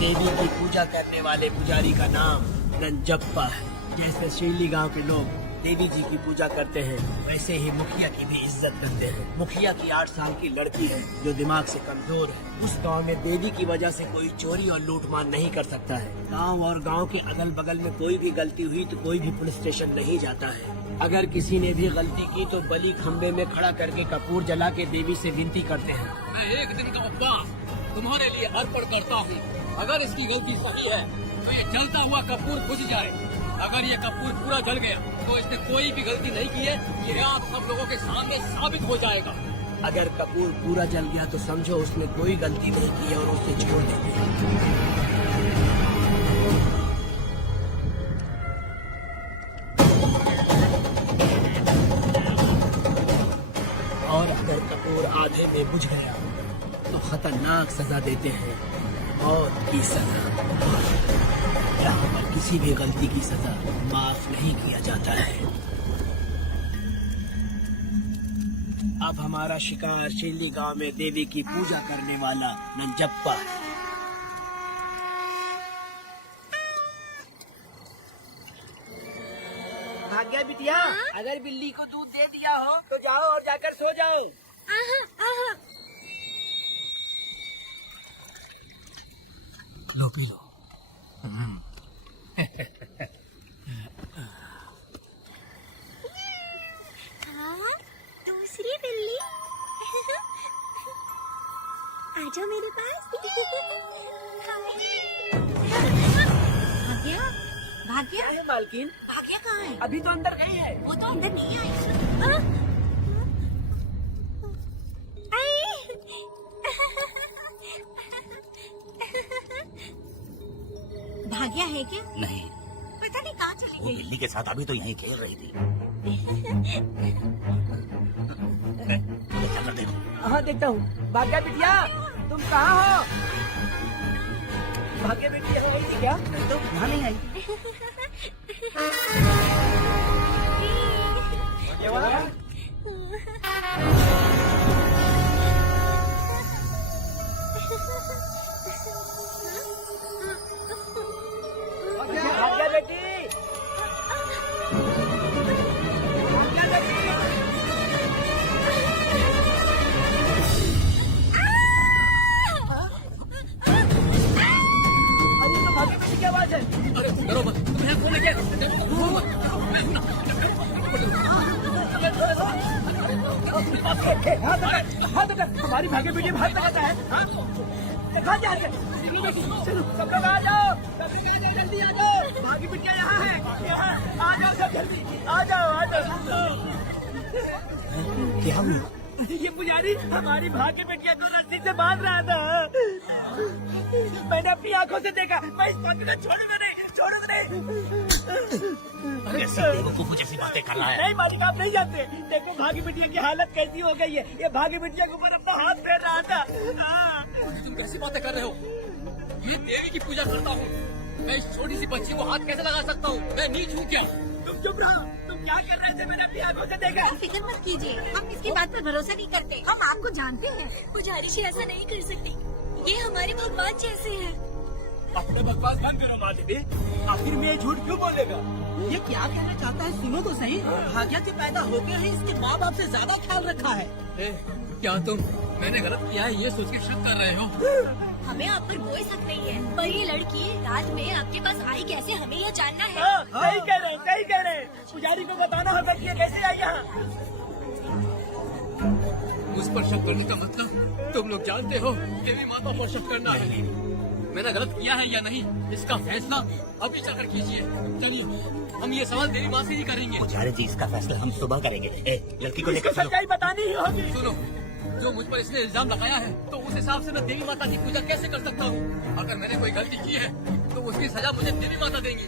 देवी की पूजा करने वाले पुजारी का नाम नंजप्पा है। जैसे शिरली गांव के लोग देवी जी की पूजा करते हैं, वैसे ही मुखिया की भी इज्जत करते हैं। मुखिया की 8 साल की लड़की है जो दिमाग से कमजोर है। उस गांव में देवी की वजह से कोई चोरी और लूटमार नहीं कर सकता है। गांव और गांव के अगल बगल में कोई भी गलती हुई तो कोई भी पुलिस स्टेशन नहीं जाता है। अगर किसी ने भी गलती की तो बलि खम्बे में खड़ा करके कपूर जला के देवी से विनती करते हैं। मैं एक दिन का उपवास तुम्हारे लिए अर्पण करता हूँ। अगर इसकी गलती सही है तो ये जलता हुआ कपूर बुझ जाए। अगर ये कपूर पूरा जल गया तो इसने कोई भी गलती नहीं की है, ये आप सब लोगों के सामने साबित हो जाएगा। अगर कपूर पूरा जल गया तो समझो उसने कोई गलती नहीं की और उसे छोड़ देंगे। और अगर कपूर आधे में बुझ गया तो खतरनाक सजा देते हैं, मौत की सजा। यहाँ पर किसी भी गलती की सजा माफ नहीं किया जाता है। अब हमारा शिकार शिरली गांव में देवी की पूजा करने वाला नंजप्पा है। भाग्या बिटिया, अगर बिल्ली को दूध दे दिया हो तो जाओ और जाकर सो जाओ। लो पी लो। दूसरी बिल्ली आजा मेरे पास। भाग्या, भाग्या, मालकिन भाग्या कहाँ है? अभी तो अंदर गई है। वो तो अंदर नहीं आई। भाग्या है क्या? नहीं, पता नहीं कहाँ चली वो गई। बिल्ली के साथ अभी तो यहीं खेल रही थी। देखा कर देखो। हाँ देखता हूँ। भाग्या बिटिया, तुम कहाँ हो? भाग्या बिटिया हो गई थी क्या? तो वहाँ नहीं आई। भाग्या बेटी, भाग्या बेटी की आवाज है। अरे डरो मत, तुम यहाँ खोले क्या? डरो मत। हाथ अगर तुम्हारी भाग्य बेटी हाथ लगाता है। कहाँ जा रहे? चलो सब लोग आ जाओ, जल्दी आ जाओ। भाग्य बिटिया यहाँ है, आ जाओ सब जल्दी, आ जाओ आ जाओ। क्या हुआ? ये पुजारी हमारी भाग्य बिटिया को रस्सी से बांध रहा था। मैंने अपनी आंखों से देखा। मैं इस बात को छोड़ूंगा नहीं, छोड़ूंगा नहीं। कैसी बेवकूफों जैसी बातें कर रहा है। नहीं मालिक, आप नहीं जानते। देखो भाग्य बिटिया की हालत कैसी हो गई है। ये भाग्य बिटिया के ऊपर अपना हाथ फेर रहा था। तुम कैसी बातें कर रहे हो? ये देवी की पूजा करता हूँ। मैं इस छोटी सी बच्ची को हाथ कैसे लगा सकता हूँ? मैं नीच हूँ क्या? तुम चुप रहो। तुम क्या कर रहे थे? मैंने अपनी आंखों से देखा। फिक्र मत कीजिए, हम इसकी बात पर भरोसा नहीं करते। हम आपको जानते हैं। पुजारी जी ऐसा नहीं कर सकती, ये हमारे भगवान जैसे हैं। अपने बकवास बंद करो माँ देवी। आखिर में ये झूठ क्यों बोलेगा? ये क्या कहना चाहता है? सुनो तो सही। भाग्या के पैदा होते ही इसके माँ बाप से ज्यादा ख्याल रखा है। क्या तुम मैंने गलत किया है ये सोच के शक कर रहे हो? हमें आप पर कोई शक नहीं है, पर ये लड़की रात में आपके पास आई कैसे, हमें यह जानना है। सही कह रहे हैं, सही कह रहे हैं। पुजारी को बताना होगा कि ये कैसे आई यहाँ। उस पर शक करने का मतलब तुम लोग जानते हो देवी माता पर शक करना है। मैंने गलत किया है या नहीं, इसका फैसला अभी चलकर कीजिए। चलिए हम ये सवाल देवी माँ से ही करेंगे। पुजारी जी, इसका फैसला हम सुबह करेंगे। लड़की को लेकर चलो। सच्चाई बतानी ही होगी। सुनो, जो मुझ पर इसने इल्जाम लगाया है तो उस हिसाब से मैं देवी माता की पूजा कैसे कर सकता हूँ? अगर मैंने कोई गलती की है तो उसकी सजा मुझे देवी माता देंगी।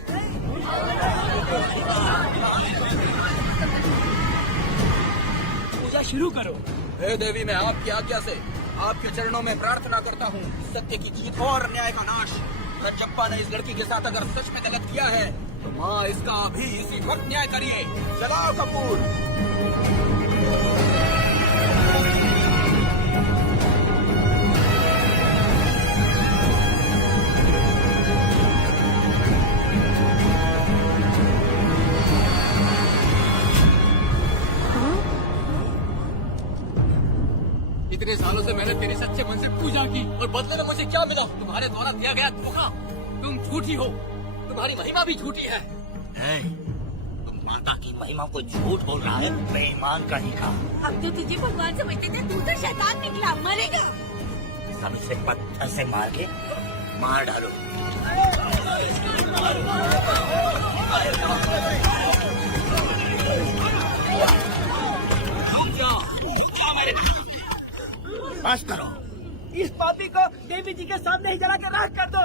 पूजा शुरू करो। हे देवी, मैं आपकी आज्ञा से आपके चरणों में प्रार्थना करता हूँ, सत्य की जीत और न्याय का नाश। रज्जप्पा ने इस लड़की के साथ अगर सच में गलत किया है तो माँ इसका अभी इसी वक्त न्याय करिए। चलाओ कपूर। इतने सालों से मैंने तेरे सच्चे मन से पूजा की और बदले में मुझे क्या मिला? तुम्हारे द्वारा दिया गया धोखा। तुम झूठी हो, तुम्हारी महिमा भी झूठी है। तुम माता की महिमा को झूठ बोल रहा है, बेईमान कहीं का। अब तो तुझे भगवान समझते थे, तू तो शैतान निकला, मरेगा। सब इसे पत्थर से मार के मार डालो। बस करो। इस पापी को देवी जी के सामने ही जला के राख कर दो।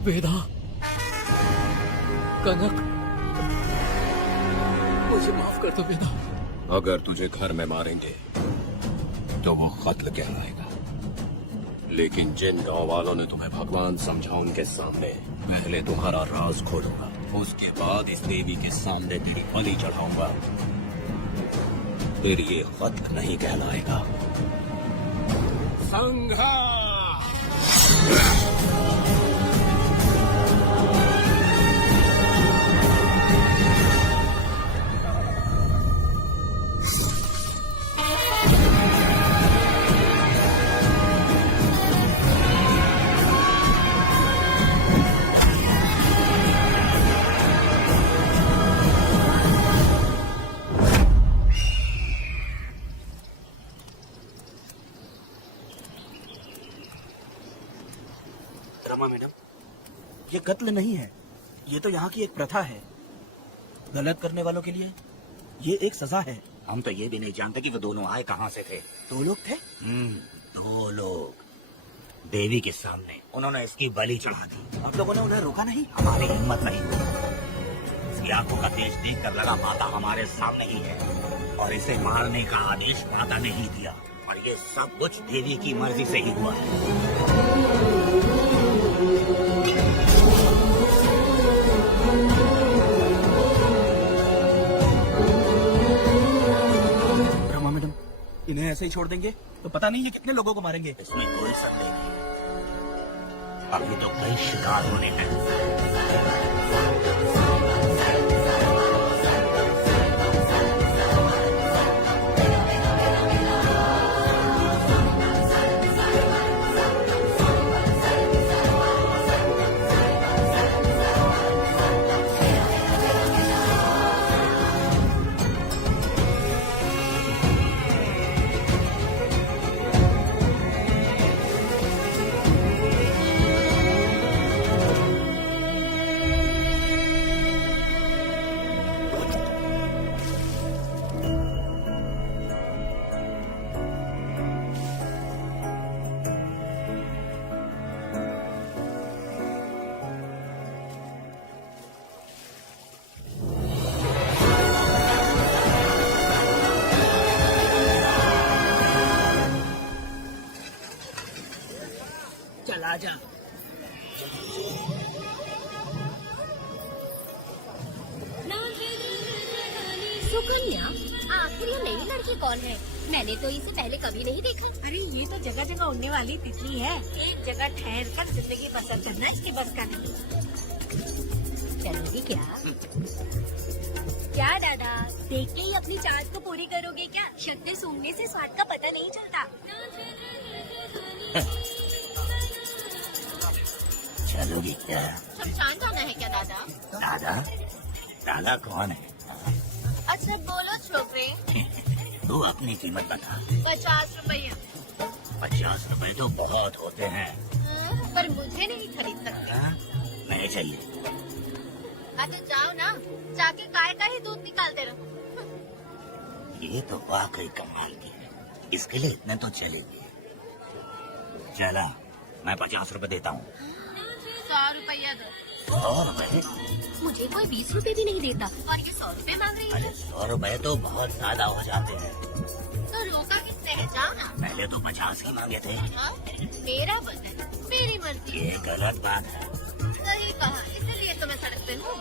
वेदा, कनक, मुझे माफ कर दो वेदा। अगर तुझे घर में मारेंगे तो वो कत्ल कहलाएगा, लेकिन जिन गांव वालों ने तुम्हें भगवान समझा उनके सामने पहले तुम्हारा राज खोलूंगा, उसके बाद इस देवी के सामने तेरी बलि चढ़ाऊंगा। फिर ये कत्ल नहीं कहलाएगा। संघर्ष। रमा मैडम, ये कत्ल नहीं है, ये तो यहाँ की एक प्रथा है। गलत करने वालों के लिए ये एक सजा है। हम तो ये भी नहीं जानते कि वो दोनों आए कहाँ से थे। 2 लोग थे। 2 लोग देवी के सामने, उन्होंने इसकी बलि चढ़ा दी। आप लोगों ने उन्हें रोका नहीं? हमारी हिम्मत नहीं हुई। इसकी आंखों का तेज देख कर लगा माता हमारे सामने ही है, और इसे मारने का आदेश माता ने ही दिया, और ये सब कुछ देवी की मर्जी से ही हुआ है। रमा मैडम, इन्हें ऐसे ही छोड़ देंगे तो पता नहीं ये कितने लोगों को मारेंगे। इसमें कोई संदेह नहीं। अभी तो कई शिकार होने हैं। आजा। सुकन्या, आप आखिर ये नई लड़की कौन है? मैंने तो इसे पहले कभी नहीं देखा। अरे ये तो जगह जगह उड़ने वाली तितली है। एक जगह ठहर कर जिंदगी बसर करना इसकी बस का नहीं। चलोगी क्या? क्या दादा, देख के ही अपनी चार्ज को पूरी करोगे क्या? शक्ति सूंघने से स्वाद का पता नहीं चलता। चलोगी क्या? शमशान जाना है क्या दादा? दादा? दादा कौन है? अच्छा बोलो छोकरे। तू अपनी कीमत बता। 50 रुपया। 50 रुपए तो बहुत होते हैं। पर मुझे नहीं खरीद सकते। क्या? नहीं चाहिए। अच्छा जाओ ना, जाके गाय का ही दूध निकालते रहो। ये तो वाकई कमाल की है। इसके लिए इतने तो चलेगी। चला, मैं 50 रुपए देता हूँ। 100 रुपया दो। 100 रुपए? मुझे कोई 20 रुपए भी नहीं देता और ये 100 रुपए मांग रही है। अरे 100 रुपए तो बहुत ज्यादा हो जाते हैं। तो रोका किसने है? जाओ ना। पहले तो 50 ही मांगे थे। हाँ? मेरा बदन, मेरी मर्जी। ये गलत बात है। सही कहा, इसलिए तो मैं सड़क पे हूँ।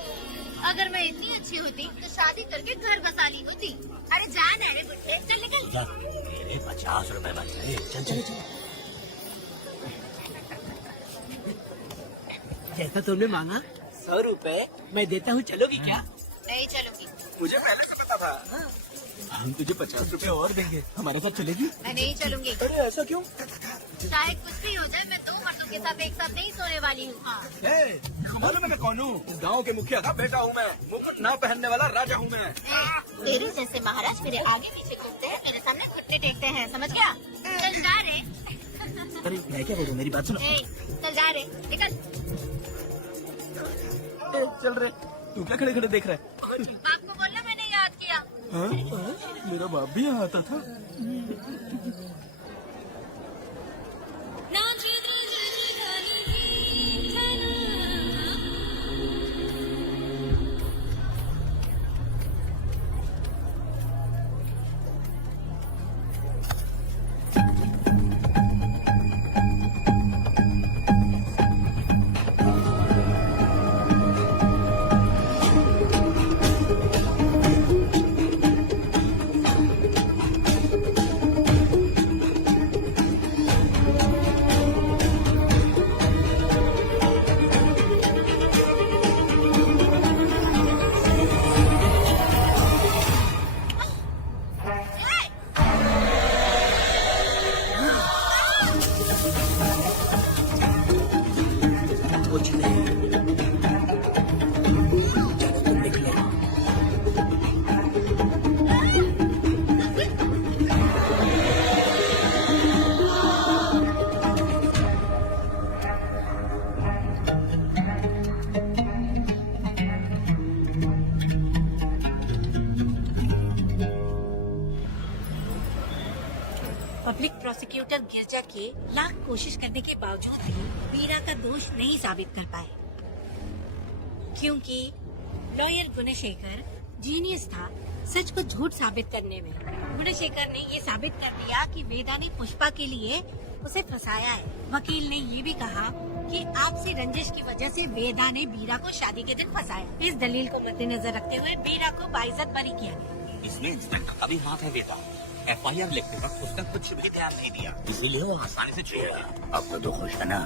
अगर मैं इतनी अच्छी होती तो शादी करके घर बसा ली होती। अरे जान है रे बुड्ढे, चल निकल। जा, मेरे 50 रुपए बच गए। चल चल चल। जैसा तुमने मांगा 100 रुपए मैं देता हूँ, चलोगी क्या? नहीं चलूंगी। मुझे पहले से पता था। हम तुझे 50 रुपए और देंगे, हमारे साथ चलेगी? मैं नहीं चलूंगी। अरे ऐसा क्यों? चाहे कुछ भी हो जाए, मैं 2 मर्दों के साथ एक साथ नहीं सोने वाली हूँ। हाँ। मालूम है मैं कौन हूँ? गाँव के मुखिया का बेटा हूँ मैं। मुकुट ना पहनने वाला राजा हूँ मैं। तेरे जैसे महाराज मेरे आगे पीछे घूमते हैं, मेरे सामने घुटने टेकते हैं, समझ गया? चल जा रे। अरे मैं क्या बोलूँ, मेरी बात सुनो। चल जा रे, निकल। चल रहे, तू क्या खड़े खड़े देख रहा है? आपको बोलना मैंने याद किया। हाँ? मेरा बाप भी यहाँ आता था। कुछ नहीं, चलो तुम निकले। पब्लिक प्रोसिक्यूटर गिरजा के लाख कोशिश करने के बावजूद भी वीरा का दोष नहीं साबित कर पाए, क्योंकि लॉयर गुणशेखर जीनियस था सच को झूठ साबित करने में। गुणशेखर ने ये साबित कर दिया कि वेदा ने पुष्पा के लिए उसे फंसाया है। वकील ने ये भी कहा कि आपसी रंजिश की वजह से वेदा ने वीरा को शादी के दिन फंसाया। इस दलील को मद्देनजर रखते हुए वीरा को बाइज्जत बरी किया गया। इसमें इंस्पेक्टर का भी हाथ है बेटा। FIR लिखते वक्त उसका कुछ भी ध्यान नहीं दिया, इसीलिए वो आसानी से छूट गया। अब तो खुश है ना?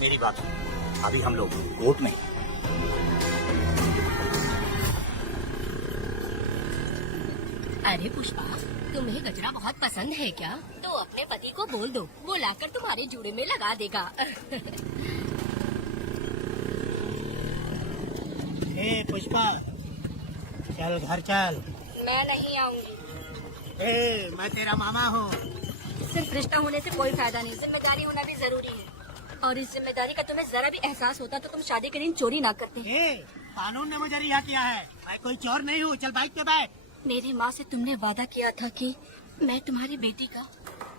मेरी बात सुन, अभी हम लोग कोर्ट में। अरे पुष्पा, तुम्हें गजरा बहुत पसंद है क्या? तो अपने पति को बोल दो, वो लाकर तुम्हारे जूड़े में लगा देगा। ए पुष्पा, चल घर चल। मैं नहीं आऊंगी। ए, मैं तेरा मामा हूँ। सिर्फ रिश्ता होने से कोई फायदा नहीं, जिम्मेदारी होना भी जरूरी है। और इस जिम्मेदारी का तुम्हें जरा भी एहसास होता तो तुम शादी के दिन चोरी ना करते। कानून ने मुझे रिहा किया है, मैं कोई चोर नहीं हूँ। चल बाइक पे बैठ। मेरी माँ से तुमने वादा किया था कि मैं तुम्हारी बेटी का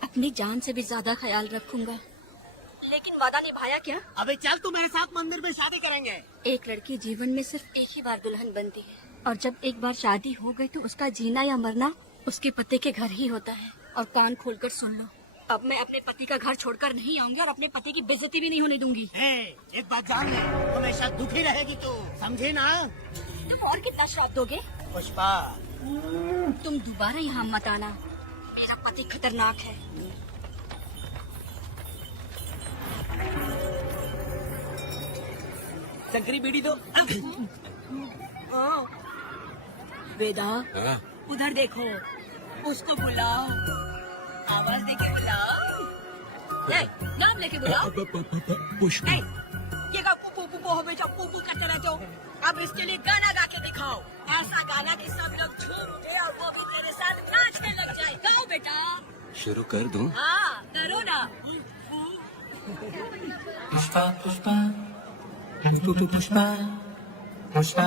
अपनी जान से भी ज्यादा ख्याल रखूंगा, लेकिन वादा निभाया क्या? अबे चल, तू मेरे साथ मंदिर में शादी करेंगे। एक लड़की जीवन में सिर्फ एक ही बार दुल्हन बनती है, और जब एक बार शादी हो गई तो उसका जीना या मरना उसके पति के घर ही होता है। और कान खोलकर सुन लो, अब मैं अपने पति का घर छोड़कर नहीं आऊंगी और अपने पति की बेइज्जती भी नहीं होने दूंगी। एक बात जान ले, हमेशा दुखी रहेगी तू, समझी ना? तुम और कितना श्राप दोगे? पुष्पा, तुम दोबारा यहाँ मत आना, मेरा पति खतरनाक है। शंकरी बीड़ी दो। वेदा, हाँ? उधर देखो, उसको बुलाओ, आवाज देके बुलाओ। ए, नाम लेके बुलाओ। पुष्पा, ए, ये का पुपू पुपू हो बेटा, पुपू करते रहते हो। अब इसके लिए गाना गा के दिखाओ, ऐसा गाना कि सब लोग झूम उठे और वो भी तेरे साथ नाचने लग जाए। गाओ बेटा। शुरू कर दूं? हाँ, करो ना। पुष्पा पुष्पा पुष्पा पुष्पा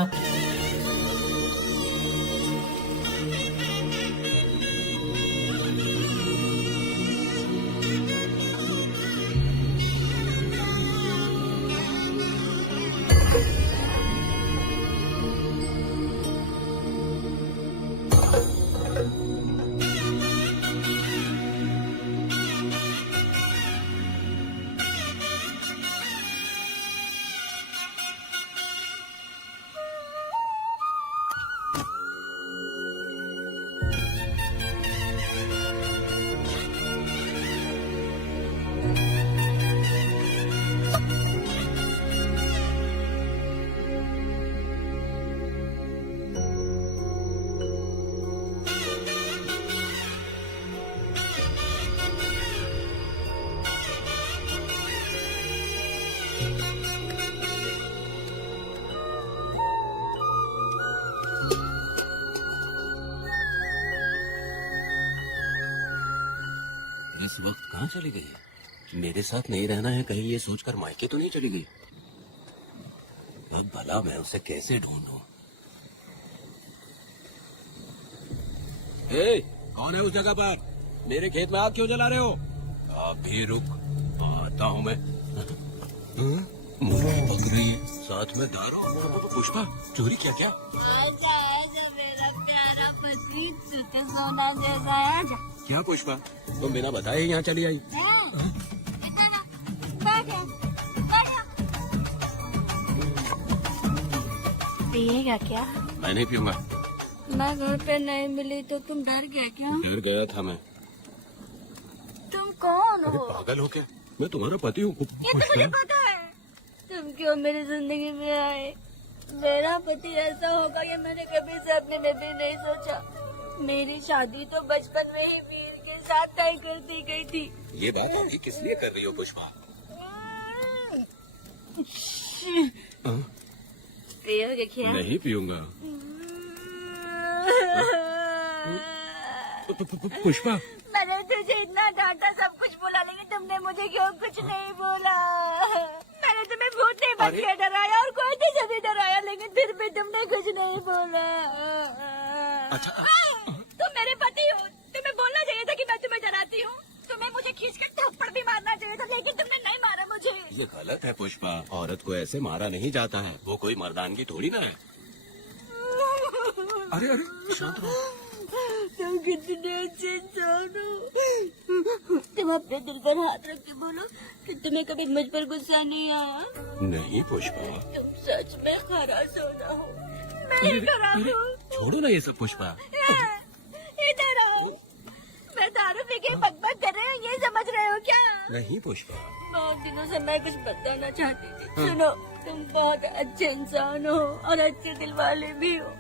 इस वक्त कहाँ चली गई? मेरे साथ नहीं रहना है कहीं ये सोचकर मायके तो नहीं चली गई? अब भला मैं उसे कैसे ढूंढूं? कौन है उस जगह पर? मेरे खेत में आग क्यों जला रहे हो? आप भी रुक, आता हूँ मैं। मुर्गी पक रही है, साथ में दारू। पुष्पा, चोरी क्या? क्या आजा आजा मेरा प्यारा पति, तुझे सोना जैसा आजा। क्या पुष्पा, तुम बिना बताए ही यहाँ चली आई? पिएगा क्या? मैं नहीं पीऊंगा। मैं घर पे नहीं मिली तो तुम डर गए क्या? डर गया था मैं। तुम कौन अरे हो? पागल हो क्या? मैं तुम्हारा पति हूँ। ये तो मुझे पता है। तुम क्यों मेरी जिंदगी में आए? मेरा पति ऐसा होगा ये मैंने कभी सपने में भी नहीं सोचा। मेरी शादी तो बचपन में ही वीर के साथ तय कर दी गई थी। ये बात अभी किस लिए कर रही हो पुष्पा? पियोगे क्या? नहीं पीऊंगा। पुष्पा, मैंने तुझे इतना डांटा, सब कुछ बोला, लेकिन तुमने मुझे क्यों कुछ नहीं बोला? मैंने तुम्हें भूत नहीं बन के डराया और कोई तुझे भी डराया, लेकिन फिर भी तुमने कुछ नहीं बोला। अच्छा तुम मेरे पति हो, तुम्हें बोलना चाहिए था कि मैं तुम्हें डराती हूँ। तुम्हें मुझे खींचकर थप्पड़ भी मारना चाहिए था, लेकिन तुमने नहीं मारा मुझे। ये गलत है पुष्पा, औरत को ऐसे मारा नहीं जाता है, वो कोई मर्दानगी थोड़ी ना है। अरे अरे शांत रहो। तुम कितने अच्छे इंसान हो। तुम अपने दिल पर हाथ रख के बोलो कि तुम्हें कभी मुझ पर गुस्सा नहीं आया। नहीं पुष्पा, तुम सच में खरा सोना हो। मैं ही खराब हूँ। छोड़ो ना ये सब पुष्पा। इधर आओ। मैं दारू पी के बकबक कर रहे हैं, ये समझ रहे हो क्या? नहीं पुष्पा। बहुत दिनों से मैं कुछ बताना चाहती थी। सुनो, तुम बहुत अच्छे इंसान हो और अच्छे दिल वाले भी हो।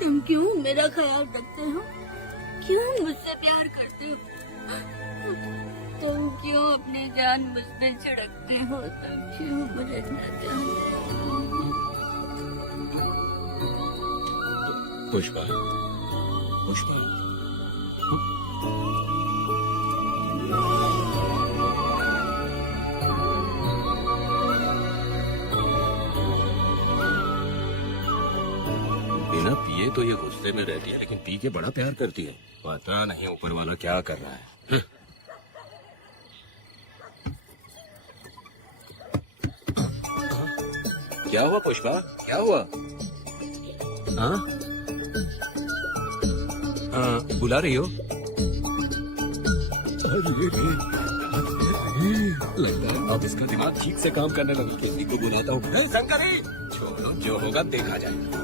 तुम क्यों मेरा ख्याल रखते हो? क्यों मुझसे प्यार करते हो? तुम क्यों अपनी जान मुझ पे छिड़कते हो? तुम क्यों मुझे इतना चाहते हो? पुष्पा, पुष्पा, बिना पिए तो ये गुस्से में रहती है, लेकिन पी के बड़ा प्यार करती है। पता नहीं ऊपर वाला क्या कर रहा है। क्या हुआ पुष्पा, क्या हुआ? हाँ, बुला रही हो? लगता है अब इसका दिमाग ठीक से काम करने लगा। किसी को बुलाता हूँ। शंकरी, छोड़ो, जो होगा देखा जाएगा।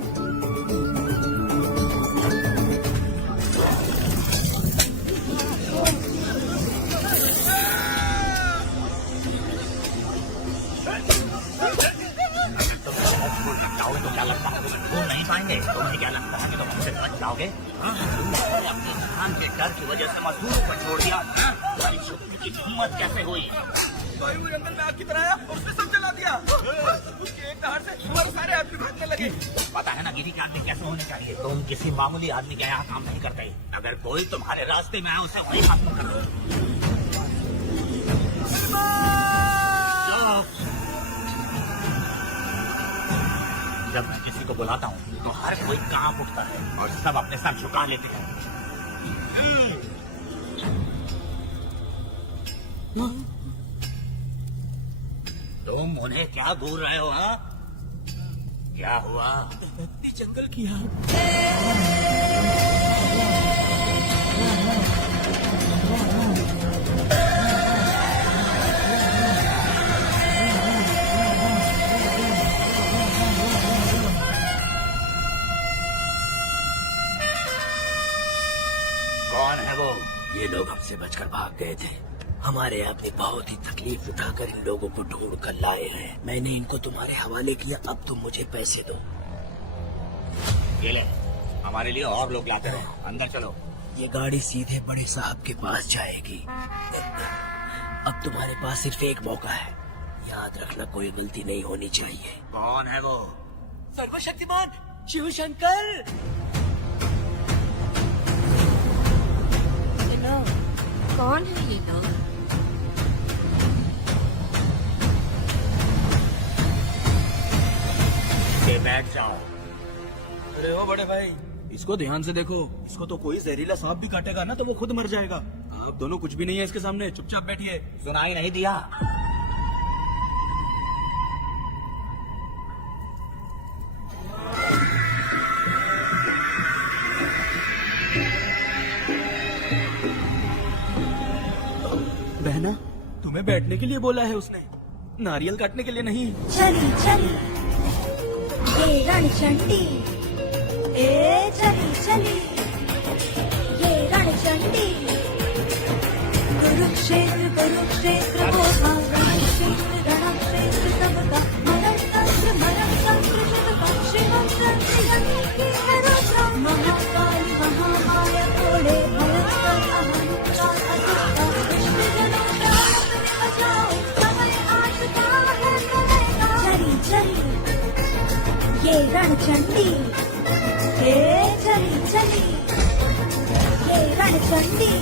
तो क्या लगता है तुम नहीं पाएंगे? तुम्हें क्या लगता है कि तुम हमसे बच जाओगे? तुमने अपने जान के डर की वजह से मजदूरों को छोड़ दिया। तुम्हारी छोटी की हिम्मत कैसे हुई? जंगल में आग की तरह आया और उसने सब जला दिया। उसके एक दहाड़ से हमारे सारे आदमी भागने लगे। पता है ना गिरी के आदमी कैसे होने चाहिए? तुम किसी मामूली आदमी के यहाँ काम नहीं करते। अगर कोई तुम्हारे रास्ते में आए उसे वही खत्म कर दो। जब मैं किसी को बुलाता हूँ तो हर कोई कांप उठता है और सब अपने सर झुका लेते हैं। तुम उन्हें क्या घूर रहे हो? हाँ, क्या हुआ? जंगल की आग। कौन है वो? ये लोग हमसे बचकर भाग गए थे। हमारे आदमी बहुत ही तकलीफ उठाकर इन लोगों को ढूंढ कर लाए हैं। मैंने इनको तुम्हारे हवाले किया, अब तुम मुझे पैसे दो। ये ले, हमारे लिए और लोग लाते रहे। अंदर चलो। ये गाड़ी सीधे बड़े साहब के पास जाएगी। अब तुम्हारे पास सिर्फ एक मौका है, याद रखना कोई गलती नहीं होनी चाहिए। कौन है वो? सर्वशक्तिमान शिव शंकर। कौन है ये लोग? बैठ जाओ। अरे ओ बड़े भाई, इसको ध्यान से देखो। इसको तो कोई जहरीला सांप भी काटेगा ना तो वो खुद मर जाएगा। आप दोनों कुछ भी नहीं है इसके सामने, चुपचाप बैठिए। सुनाई नहीं दिया? बहना, तुम्हें बैठने के लिए बोला है उसने, नारियल काटने के लिए नहीं। चली चली ये रणचंडी, ए चली चली ये रणचंडी। कुरुक्षेत्र कुरुक्षेत्र वो था, रणक्षेत्र रणक्षेत्र सबका। मरणतंत्र मरणतंत्र शिवका, शिवम संतति की हरुषा। महाकाली महामाया थोड़े भयंकर अहंकार अतिका। विष्णुजनों प्राण अपने बचाओ, समय आशका है समय का। चली चली ये रणचंडी, हे चली चली ये रणचंडी।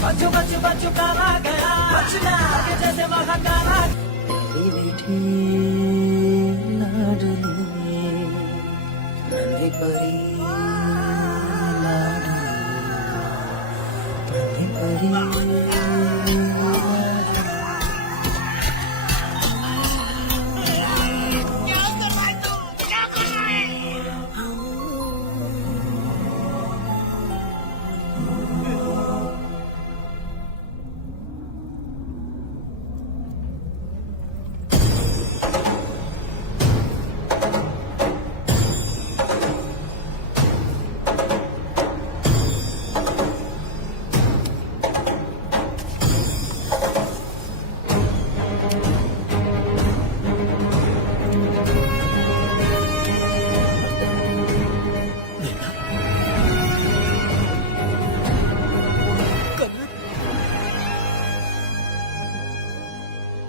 बच्चों बच्चों बच्चों कहा गया, बचना आगे जैसे वहाँ कहा। मेरी बेटी लाडली, नन्ही परी लाडली, नन्ही परी। क्या कर रहा है तू? क्या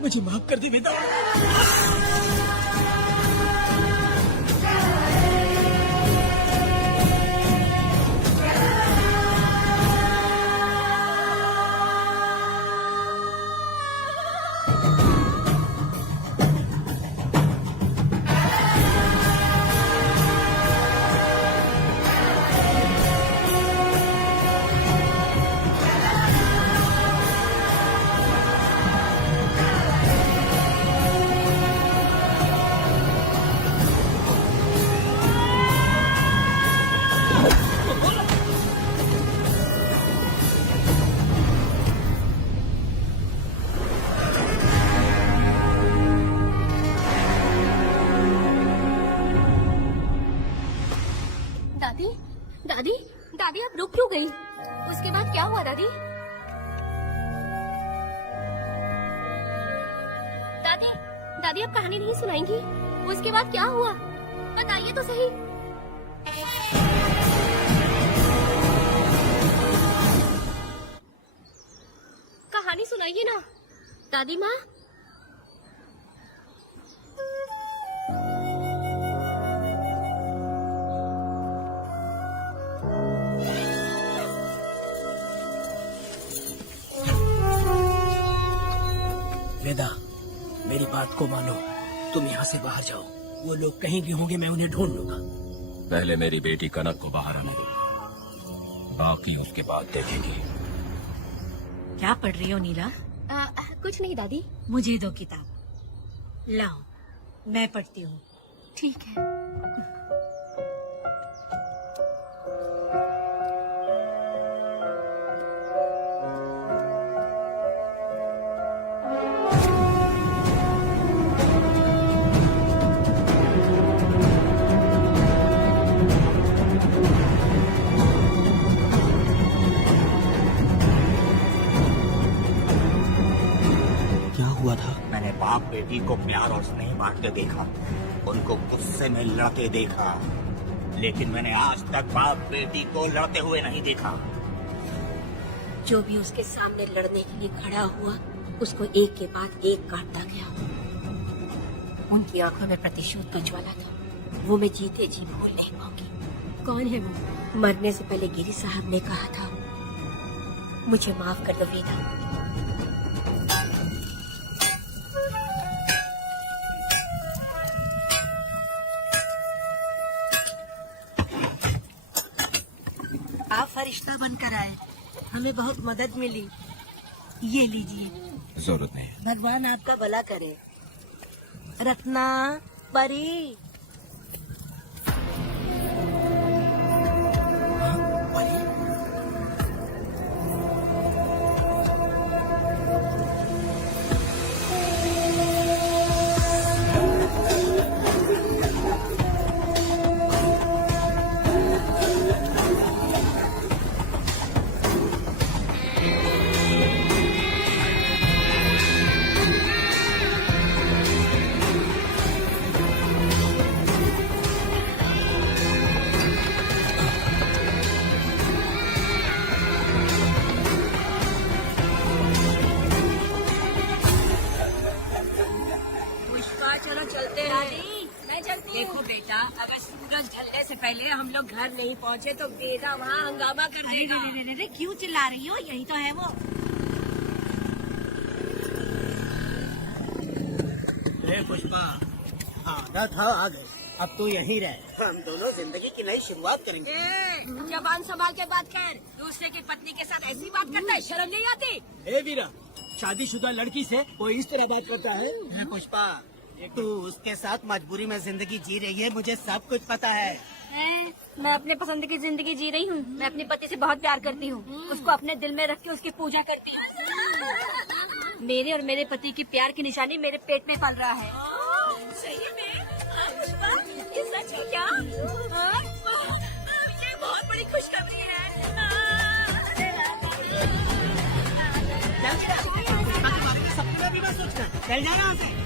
मुझे माफ कर दे वेदा। दादी दादी दादी आप रुक क्यों गई? उसके बाद क्या हुआ दादी? दादी दादी आप कहानी नहीं सुनाएंगी? उसके बाद क्या हुआ बताइए तो सही। कहानी सुनाइए ना दादी माँ। वेदा मेरी बात को मानो, तुम यहाँ से बाहर जाओ। वो लोग कहीं भी होंगे, मैं उन्हें ढूंढ लूंगा। पहले मेरी बेटी कनक को बाहर आने दो, बाकी उसके बाद देखेंगे। क्या पढ़ रही हो नीला? कुछ नहीं दादी। मुझे दो किताब। लाओ मैं पढ़ती हूँ। ठीक है। हुआ था? मैंने बाप बेटी को प्यार और स्नेह बांटते देखा, उनको गुस्से में लड़ते देखा, लेकिन मैंने आज तक बाप बेटी को लड़ते हुए नहीं देखा। जो भी उसके सामने लड़ने के लिए खड़ा हुआ उसको एक के बाद एक काटता गया। उनकी आंखों में प्रतिशोध का ज्वाला था, वो मैं जीते जी भूल नहीं पाऊंगी। कौन है वो? मरने से पहले गिरी साहब ने कहा था, मुझे माफ कर दो वेदा। आप फरिश्ता बनकर आए, हमें बहुत मदद मिली। ये लीजिए। जरूरत नहीं। भगवान आपका भला करे। रत्ना परी। देखो बेटा, अगर सूरज ढलने से पहले हम लोग घर नहीं पहुँचे तो वेदा वहाँ हंगामा कर देगा। अरे क्यों चिल्ला रही हो? यही तो है वो। पुष्पा, आधा था आ गए, अब तो यहीं रहे। हम दोनों जिंदगी की नई शुरुआत करेंगे। जबान संभाल के बात कर। दूसरे की पत्नी के साथ ऐसी बात करता है, शर्म नहीं आती? हे वीरा, शादीशुदा लड़की से कोई इस तरह बात करता है? पुष्पा, तू उसके साथ मजबूरी में जिंदगी जी रही है, मुझे सब कुछ पता है। मैं अपने पसंद की जिंदगी जी रही हूँ। मैं अपने पति से बहुत प्यार करती हूँ, उसको अपने दिल में रख के उसकी पूजा करती हूँ। मेरे और मेरे पति की प्यार की निशानी मेरे पेट में पल रहा है। सही में? पुष्पा, ये सच है क्या? ये बहुत बड़ी खुशखबरी है। सपना भी मत सोचना, चल जा यहाँ से।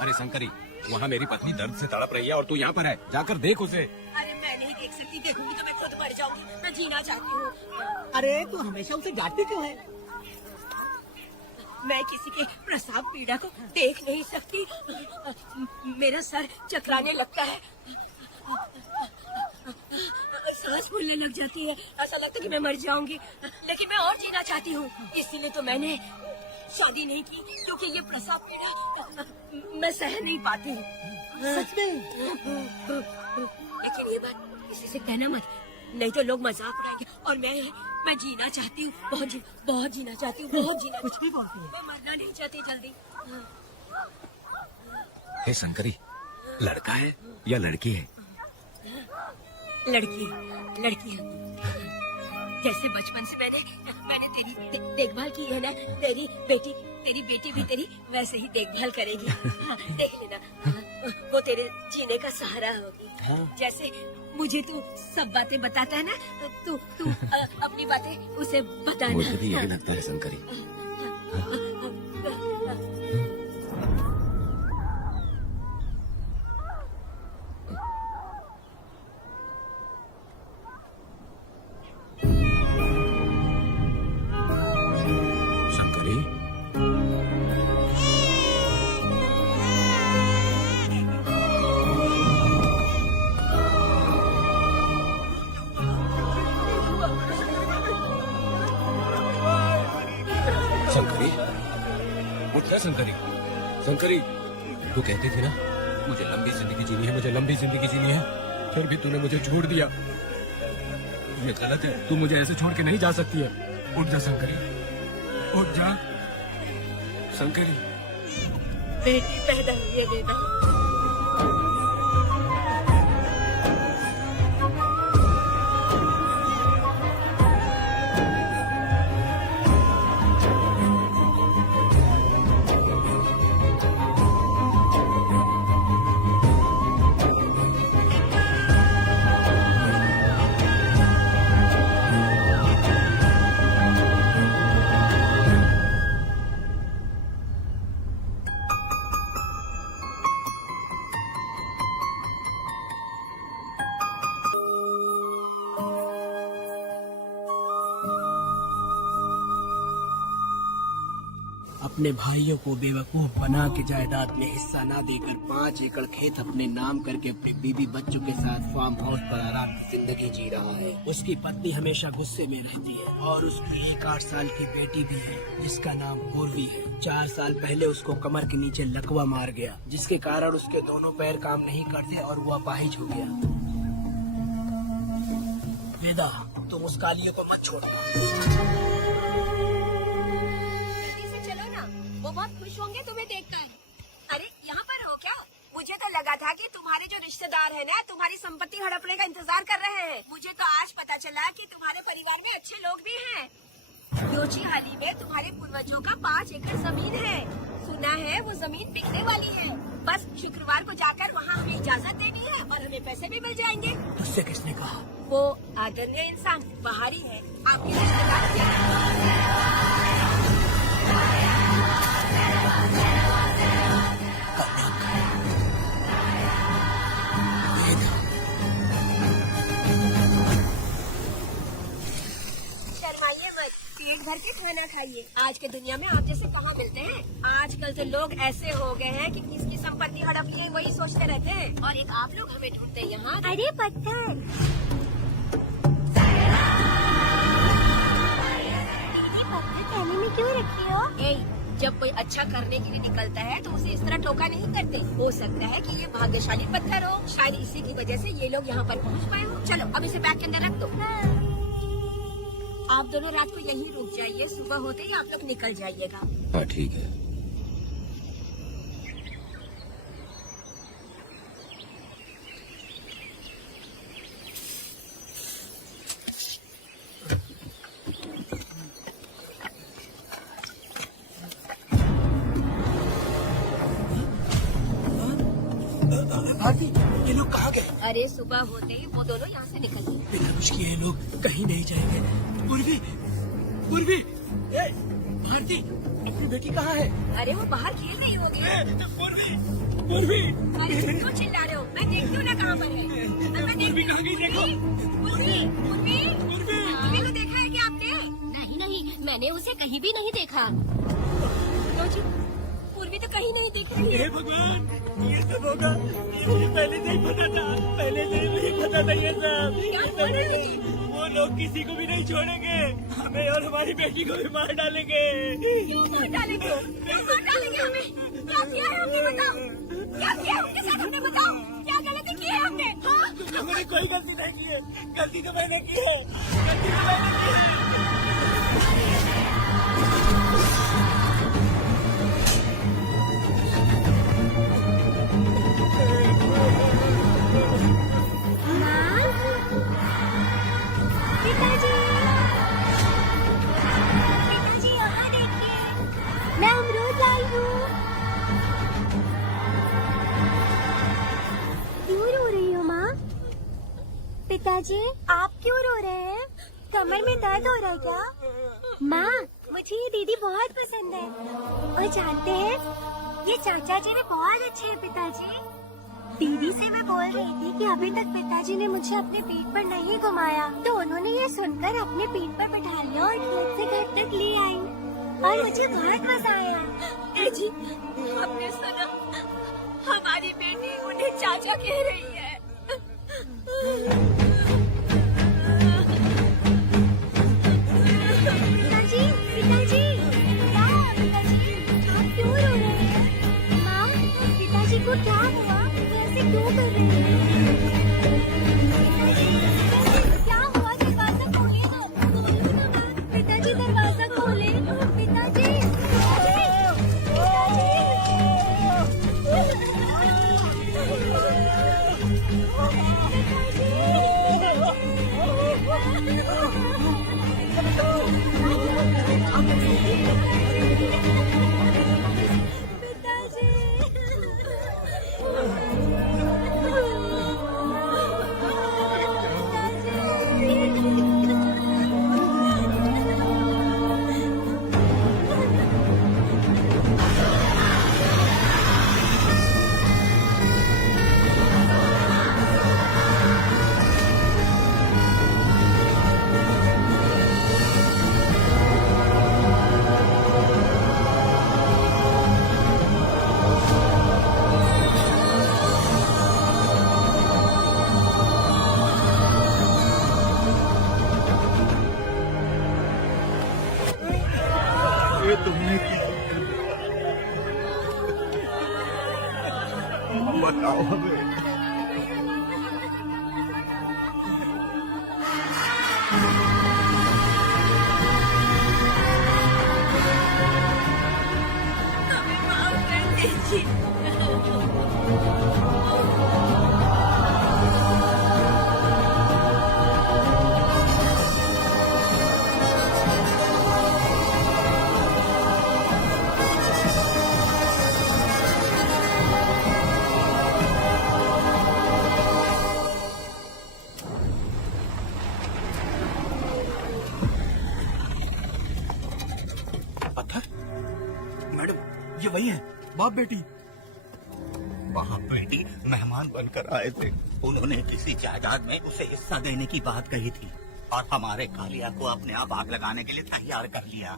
अरे शंकरी, वहाँ मेरी पत्नी दर्द से तड़प रही है और तू यहाँ पर है, जाकर देख उसे। अरे मैं नहीं उसकी देखूंगी तो मैं खुद मर जाऊंगी। मैं जीना चाहती हूँ। अरे तू हमेशा उसे डांटती क्यों है? मैं किसी के प्रसाव पीड़ा को देख नहीं सकती। मेरा सर चकराने लगता है, सांस फूलने लग जाती है, ऐसा लगता है कि मैं मर जाऊंगी। लेकिन मैं और जीना चाहती हूँ, इसीलिए तो मैंने शादी नहीं की, क्योंकि ये प्रसाव पीड़ा मैं सह नहीं पाती। सच में? लेकिन ये बात किसी से कहना मत, नहीं तो लोग मजाक उड़ाएंगे। और मैं जीना चाहती हूँ, बहुत जीना चाहती हूँ, बहुत जीना। कुछ भी बोलती है। मैं मरना नहीं चाहती जल्दी। हे शंकरी, लड़का है या लड़की है? लड़की है। जैसे बचपन से मैंने तेरी देखभाल की है ना, तेरी बेटी भी तेरी वैसे ही देखभाल करेगी। देख लेना, वो तेरे जीने का सहारा होगी। जैसे मुझे तू सब बातें बताता है ना, तू अपनी बातें उसे बताना। मुझे भी यही लगता है शंकरी। शंकरी, शंकरी, उठ जा शंकरी। शंकरी, तू कहती थी ना मुझे लंबी जिंदगी जीनी है, मुझे लंबी जिंदगी जीनी है, फिर भी तूने मुझे छोड़ दिया। ये गलत है, तू मुझे ऐसे छोड़ के नहीं जा सकती है। उठ जा शंकरी, उठ जा शंकरी। बेटी पैदा हुई है बेटा। अपने भाइयों को बेवकूफ बना के जायदाद में हिस्सा ना देकर 5 एकड़ खेत अपने नाम करके अपनी बीवी बच्चों के साथ फार्म हाउस पर आराम से जिंदगी जी रहा है। उसकी पत्नी हमेशा गुस्से में रहती है और उसकी एक 8 साल की बेटी भी है जिसका नाम पूर्वी है। 4 साल पहले उसको कमर के नीचे लकवा मार गया, जिसके कारण उसके दोनों पैर काम नहीं करते और वो अपाहिज हो गया। वेदा, तुम उस कालियों को मत छोड़ना। वो बहुत खुश होंगे तुम्हें देखकर। अरे यहाँ पर हो क्या? मुझे तो लगा था कि तुम्हारे जो रिश्तेदार हैं ना, तुम्हारी संपत्ति हड़पने का इंतजार कर रहे हैं। मुझे तो आज पता चला कि तुम्हारे परिवार में अच्छे लोग भी हैं। योची हाली में तुम्हारे पूर्वजों का 5 एकड़ जमीन है। सुना है वो जमीन बिकने वाली है। बस शुक्रवार को जाकर वहाँ हमें इजाजत देनी है और हमें पैसे भी मिल जाएंगे। उससे किसने कहा? वो आदरणीय इंसान बाहरी है, आपके रिश्तेदार। पेट भर के खाना खाइए। आज के दुनिया में आप जैसे कहाँ मिलते हैं। आजकल तो लोग ऐसे हो गए हैं कि किसकी संपत्ति हड़प लिए वही सोचते रहते हैं। और एक आप लोग हमें ढूंढते हैं यहाँ। अरे पत्थर, पत्थर कहने में क्यों रखी हो? जब कोई अच्छा करने के लिए निकलता है तो उसे इस तरह टोका नहीं करते। हो सकता है कि ये भाग्यशाली पत्थर हो, शायद इसी की वजह से ये लोग यहाँ पर पहुँच पाए हो। चलो अब इसे बैग के अंदर रख दो। आप दोनों रात को यहीं रुक जाइए, सुबह होते ही आप लोग निकल जाइएगा। हाँ ठीक है। भारती, ये लोग कहाँ गए? अरे सुबह होते ही वो दोनों यहाँ से निकल गए। बिना कुछ किए ये लोग कहीं नहीं जाएंगे। पूर्वी, पूर्वी, भारती, अपनी बेटी कहाँ है? अरे वो बाहर खेल रही होगी। पूर्वी, पूर्वी, अरे क्यों चिल्ला रहे हो? मैं देखती हूँ ना कहाँ पर है। मैं देखती कहाँ गई देखो। पूर्वी को देखा है क्या आपने? नहीं नहीं, मैंने उसे कहीं भी नहीं देखा। पूर्वी तो कहीं नहीं दिख रही है। हे भगवान, ये सब होगा, ये मुझे पहले से ही पता था, पहले से ही मुझे पता था ये सब। क्या बोल रही है? वो लोग किसी को भी नहीं छोड़ेंगे, हमें और हमारी बेटी को भी मार डालेंगे। क्यों मार डालेंगे? क्यों मार डालेंगे हमें? क्या किया है हमने बताओ? क्या किया है उनके साथ हमने बताओ? क्या गलती की है हमने? हाँ? हमने कोई गलती नहीं की है, गलती तो मैंने की है, गलती तो मैंने की है। पिताजी यहाँ देखिए, मैं अमरूद लाई हूँ। क्यों रो रही हो माँ? पिताजी आप क्यों रो रहे हैं? कमर में दर्द हो रहा है क्या? माँ मुझे ये दीदी बहुत पसंद है। और जानते हैं ये चाचा जी भी बहुत अच्छे हैं पिताजी। दीदी से मैं बोल रही थी कि अभी तक पिताजी ने मुझे अपने पीठ पर नहीं घुमाया, तो उन्होंने ये सुनकर अपने पीठ पर बैठा लिया और खेत से घर तक ले आई और मुझे बहुत मजा आया। जी हमने सुना हमारी बेटी उन्हें चाचा कह रही है। पिताजी पिताजी क्या हुआ पिताजी? आप क्यों रो रहे हैं? माँ पिताजी को क्या हुआ? कैसे क्यों कर रहे हैं? क्या हुआ? दरवाजा खोलिए ना, खोलिए ना माँ। पिताजी दरवाजा खोले। पिताजी ये तुमने बताओ हमें। हमें माफ कर दीजिए। पत्थर? मैडम ये वही है, बाप बेटी। वहाँ बेटी मेहमान बनकर आए थे, उन्होंने किसी जायदाद में उसे हिस्सा देने की बात कही थी और हमारे कालिया को अपने आप आग लगाने के लिए तैयार कर लिया।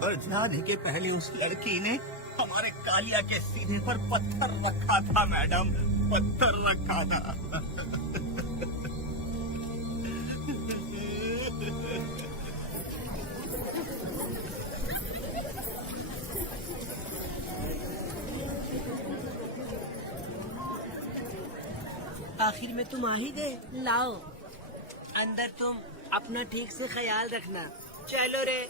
पर जाने के पहले उस लड़की ने हमारे कालिया के सीने पर पत्थर रखा था मैडम, पत्थर रखा था। आखिर में तुम आ ही गए। लाओ अंदर, तुम अपना ठीक से ख्याल रखना। चलो रे।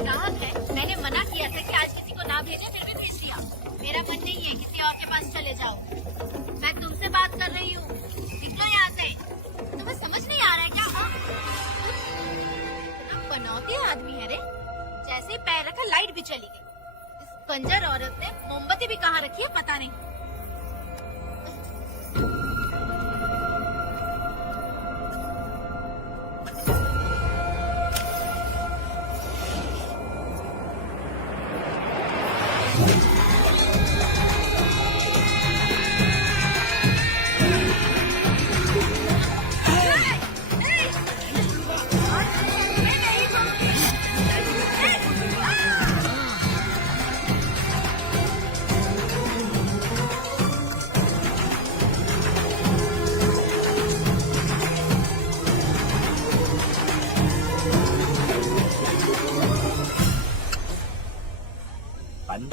ग्राहक है, मैंने मना किया था कि आज किसी को ना भेजे, फिर भी भेज दिया। मेरा मन नहीं है किसी और के पास चले जाओ। मैं तुमसे बात कर रही हूँ, निकलो यहाँ से। तुम्हें समझ नहीं आ रहा है क्या? आप बनौती आदमी है रे, जैसे ही पैर रखा लाइट भी चली गई। इस कंजर औरत ने मोमबत्ती भी कहाँ रखी है पता नहीं।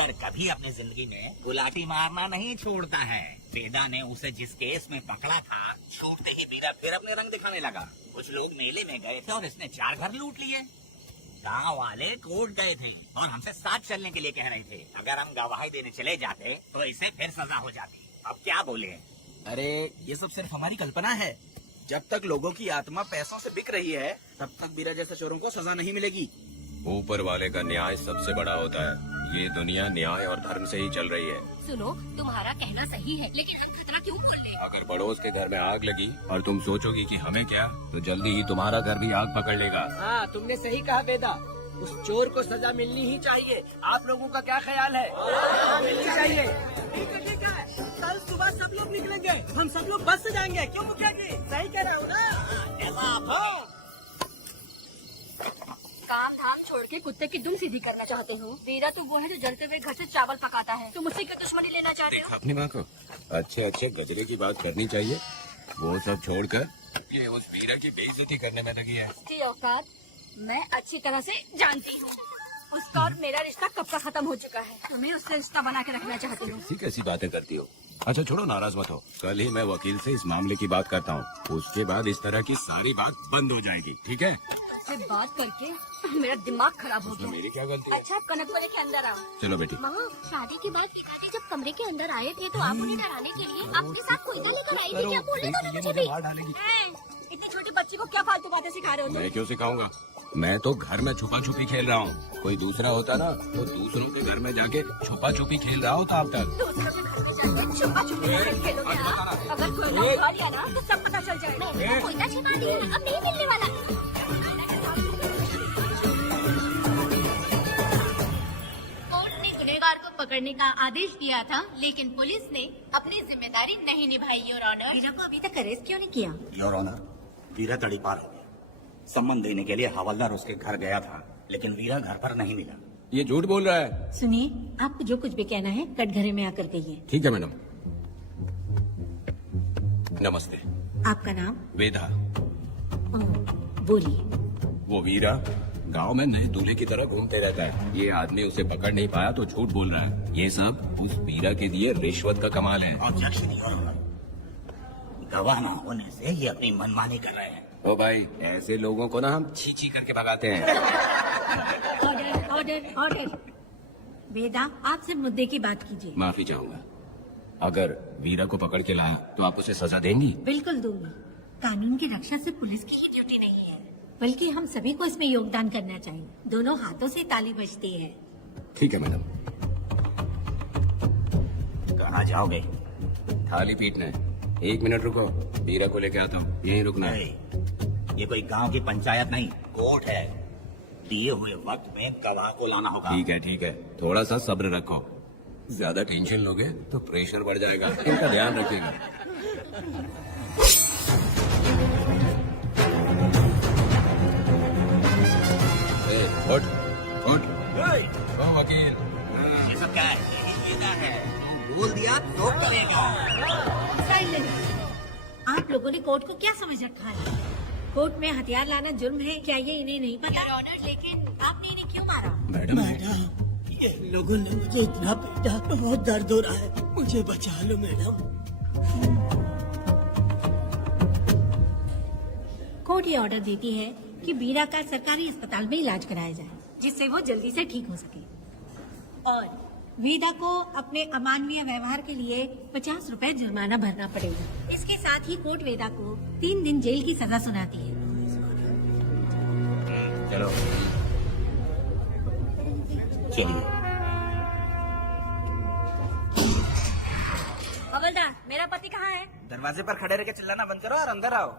बंदर कभी अपनी जिंदगी में गुलाटी मारना नहीं छोड़ता है। वेदा ने उसे जिस केस में पकड़ा था, छूटते ही वीरा फिर अपने रंग दिखाने लगा। कुछ लोग मेले में गए थे और इसने 4 घर लूट लिए। गांव वाले कोर्ट गए थे और हमसे साथ चलने के लिए कह रहे थे। अगर हम गवाही देने चले जाते तो इसे फिर सजा हो जाती। अब क्या बोले? अरे ये सब सिर्फ हमारी कल्पना है। जब तक लोगों की आत्मा पैसों से बिक रही है, तब तक वीरा जैसे चोरों को सजा नहीं मिलेगी। ऊपर वाले का न्याय सबसे बड़ा होता है। ये दुनिया न्याय और धर्म से ही चल रही है। सुनो, तुम्हारा कहना सही है, लेकिन हम खतरा क्यों बोल रहे? अगर पड़ोस के घर में आग लगी और तुम सोचोगी कि हमें क्या, तो जल्दी ही तुम्हारा घर भी आग पकड़ लेगा। हाँ, तुमने सही कहा वेदा। उस चोर को सजा मिलनी ही चाहिए। आप लोगों का क्या ख्याल है? मिलनी चाहिए। ठीक है। कल सुबह सब लोग निकलेंगे। हम सब लोग बस से जाएंगे। क्यों मुखिया जी? सही कह रहे हो ना? काम धाम छोड़ के कुत्ते की दुम सीधी करना चाहते हो? वीरा तो वो है जो जलते हुए घर से चावल पकाता है। तुम उससे क्यों दुश्मनी लेना चाहते हो? अपनी माँ को अच्छे अच्छे गजरे की बात करनी चाहिए। वो सब छोड़कर ये उस वीरा की बेइज्जती करने में लगी है। उसकी औकात मैं अच्छी तरह से जानती हूँ। उसका और मेरा रिश्ता कब का खत्म हो चुका है। तुम्हें उससे रिश्ता बना के रखना चाहती हूँ। ठीक ऐसी बातें करती हो। अच्छा छोड़ो, नाराज मत हो। कल ही मैं वकील से इस मामले की बात करता हूँ। उसके बाद इस तरह की सारी बात बंद हो जाएगी। ठीक है? उससे बात करके मेरा दिमाग खराब हो गया। मेरी क्या गलती है? अच्छा, आप कनक वाले के अंदर आओ। चलो बेटी। माँ, शादी के बाद पिताजी जब कमरे के अंदर आए थे तो आप उन्हें डराने के लिए आपके साथ कोई लेकर आई थी क्या? बोले तो मुझे भी। इतनी छोटी बच्ची को क्या फालतू बातें सिखा रहे हो? मैं क्यों सिखाऊंगा? मैं तो घर में छुपा छुपी खेल रहा हूँ। कोई दूसरा होता ना तो दूसरों के घर में जाके छुपा छुपी खेल रहा होता अब तक। दूसरों के घर में जाके छुपा छुपी खेलोगे आप? अगर कोई उठा लिया ना तो सब पता चल जाएगा। मैंने कोयला छिपा दिया, अब नहीं मिलने वाला। कोर्ट ने गुनहगार को पकड़ने का आदेश दिया था, लेकिन पुलिस ने अपनी जिम्मेदारी नहीं निभाई। योर ऑनर, वीरा को अभी तक अरेस्ट क्यों नहीं किया? योर ऑनर, वीरा तड़ीपार हो गया। सम्मान देने के लिए हवलदार उसके घर गया था, लेकिन वीरा घर पर नहीं मिला। ये झूठ बोल रहा है। सुनिए, आपको जो कुछ भी कहना है कटघरे में आकर कहिए। ठीक है मैडम। नमस्ते। आपका नाम? वेदा। बोलिए। वो वीरा गांव में नए दूल्हे की तरह घूमते रहता है। ये आदमी उसे पकड़ नहीं पाया तो झूठ बोल रहा है। ये सब उस वीरा के दिए रिश्वत का कमाल है। ऑब्जेक्शन योर ऑनर, गवाह न होने से ये अपनी मनमानी कर रहे हैं। ओ भाई, ऐसे लोगों को ना हम छी छी करके भगाते हैं। Order order order. वेदा, आपसे मुद्दे की बात कीजिए। माफी चाहूंगा। अगर वीरा को पकड़ के लाया तो आप उसे सजा देंगी? बिल्कुल दूंगी। कानून की रक्षा सिर्फ पुलिस की ही ड्यूटी नहीं है, बल्कि हम सभी को इसमें योगदान करना चाहिए। दोनों हाथों से ताली बजती है। ठीक है मैडम। कहाँ जाओगे? थाली पीटने। 1 मिनट रुको, वीरा को लेके आता हूँ। यहीं रुकना है। ये कोई गांव की पंचायत नहीं, कोर्ट है। दिए हुए वक्त में गवाह को लाना होगा। ठीक है। थोड़ा सा सब्र रखो। ज्यादा टेंशन लोगे तो प्रेशर बढ़ जाएगा। इनका ध्यान रखिएगा। उठ। ओ वकील। ये सब क्या है? ये क्या है? बोल दिया तो करेगा। आप लोगों ने कोर्ट को क्या समझ रखा है? कोर्ट में हथियार लाना जुर्म है क्या? ये इन्हें नहीं पता? ऑनर, लेकिन आपने इन्हें क्यों मारा? मैडम, ये लोगों ने मुझे इतना पीटा, बहुत दर्द हो रहा है। मुझे बचा लो मैडम। कोर्ट ये ऑर्डर देती है कि वीरा का सरकारी अस्पताल में इलाज कराया जाए, जिससे वो जल्दी से ठीक हो सके। और वेदा को अपने अमानवीय व्यवहार के लिए 50 रुपए जुर्माना भरना पड़ेगा। इसके साथ ही कोर्ट वेदा को 3 दिन जेल की सजा सुनाती है। चलो चलिए। हवलदार, मेरा पति कहाँ है? दरवाजे पर खड़े रह के चिल्लाना बंद करो और अंदर आओ।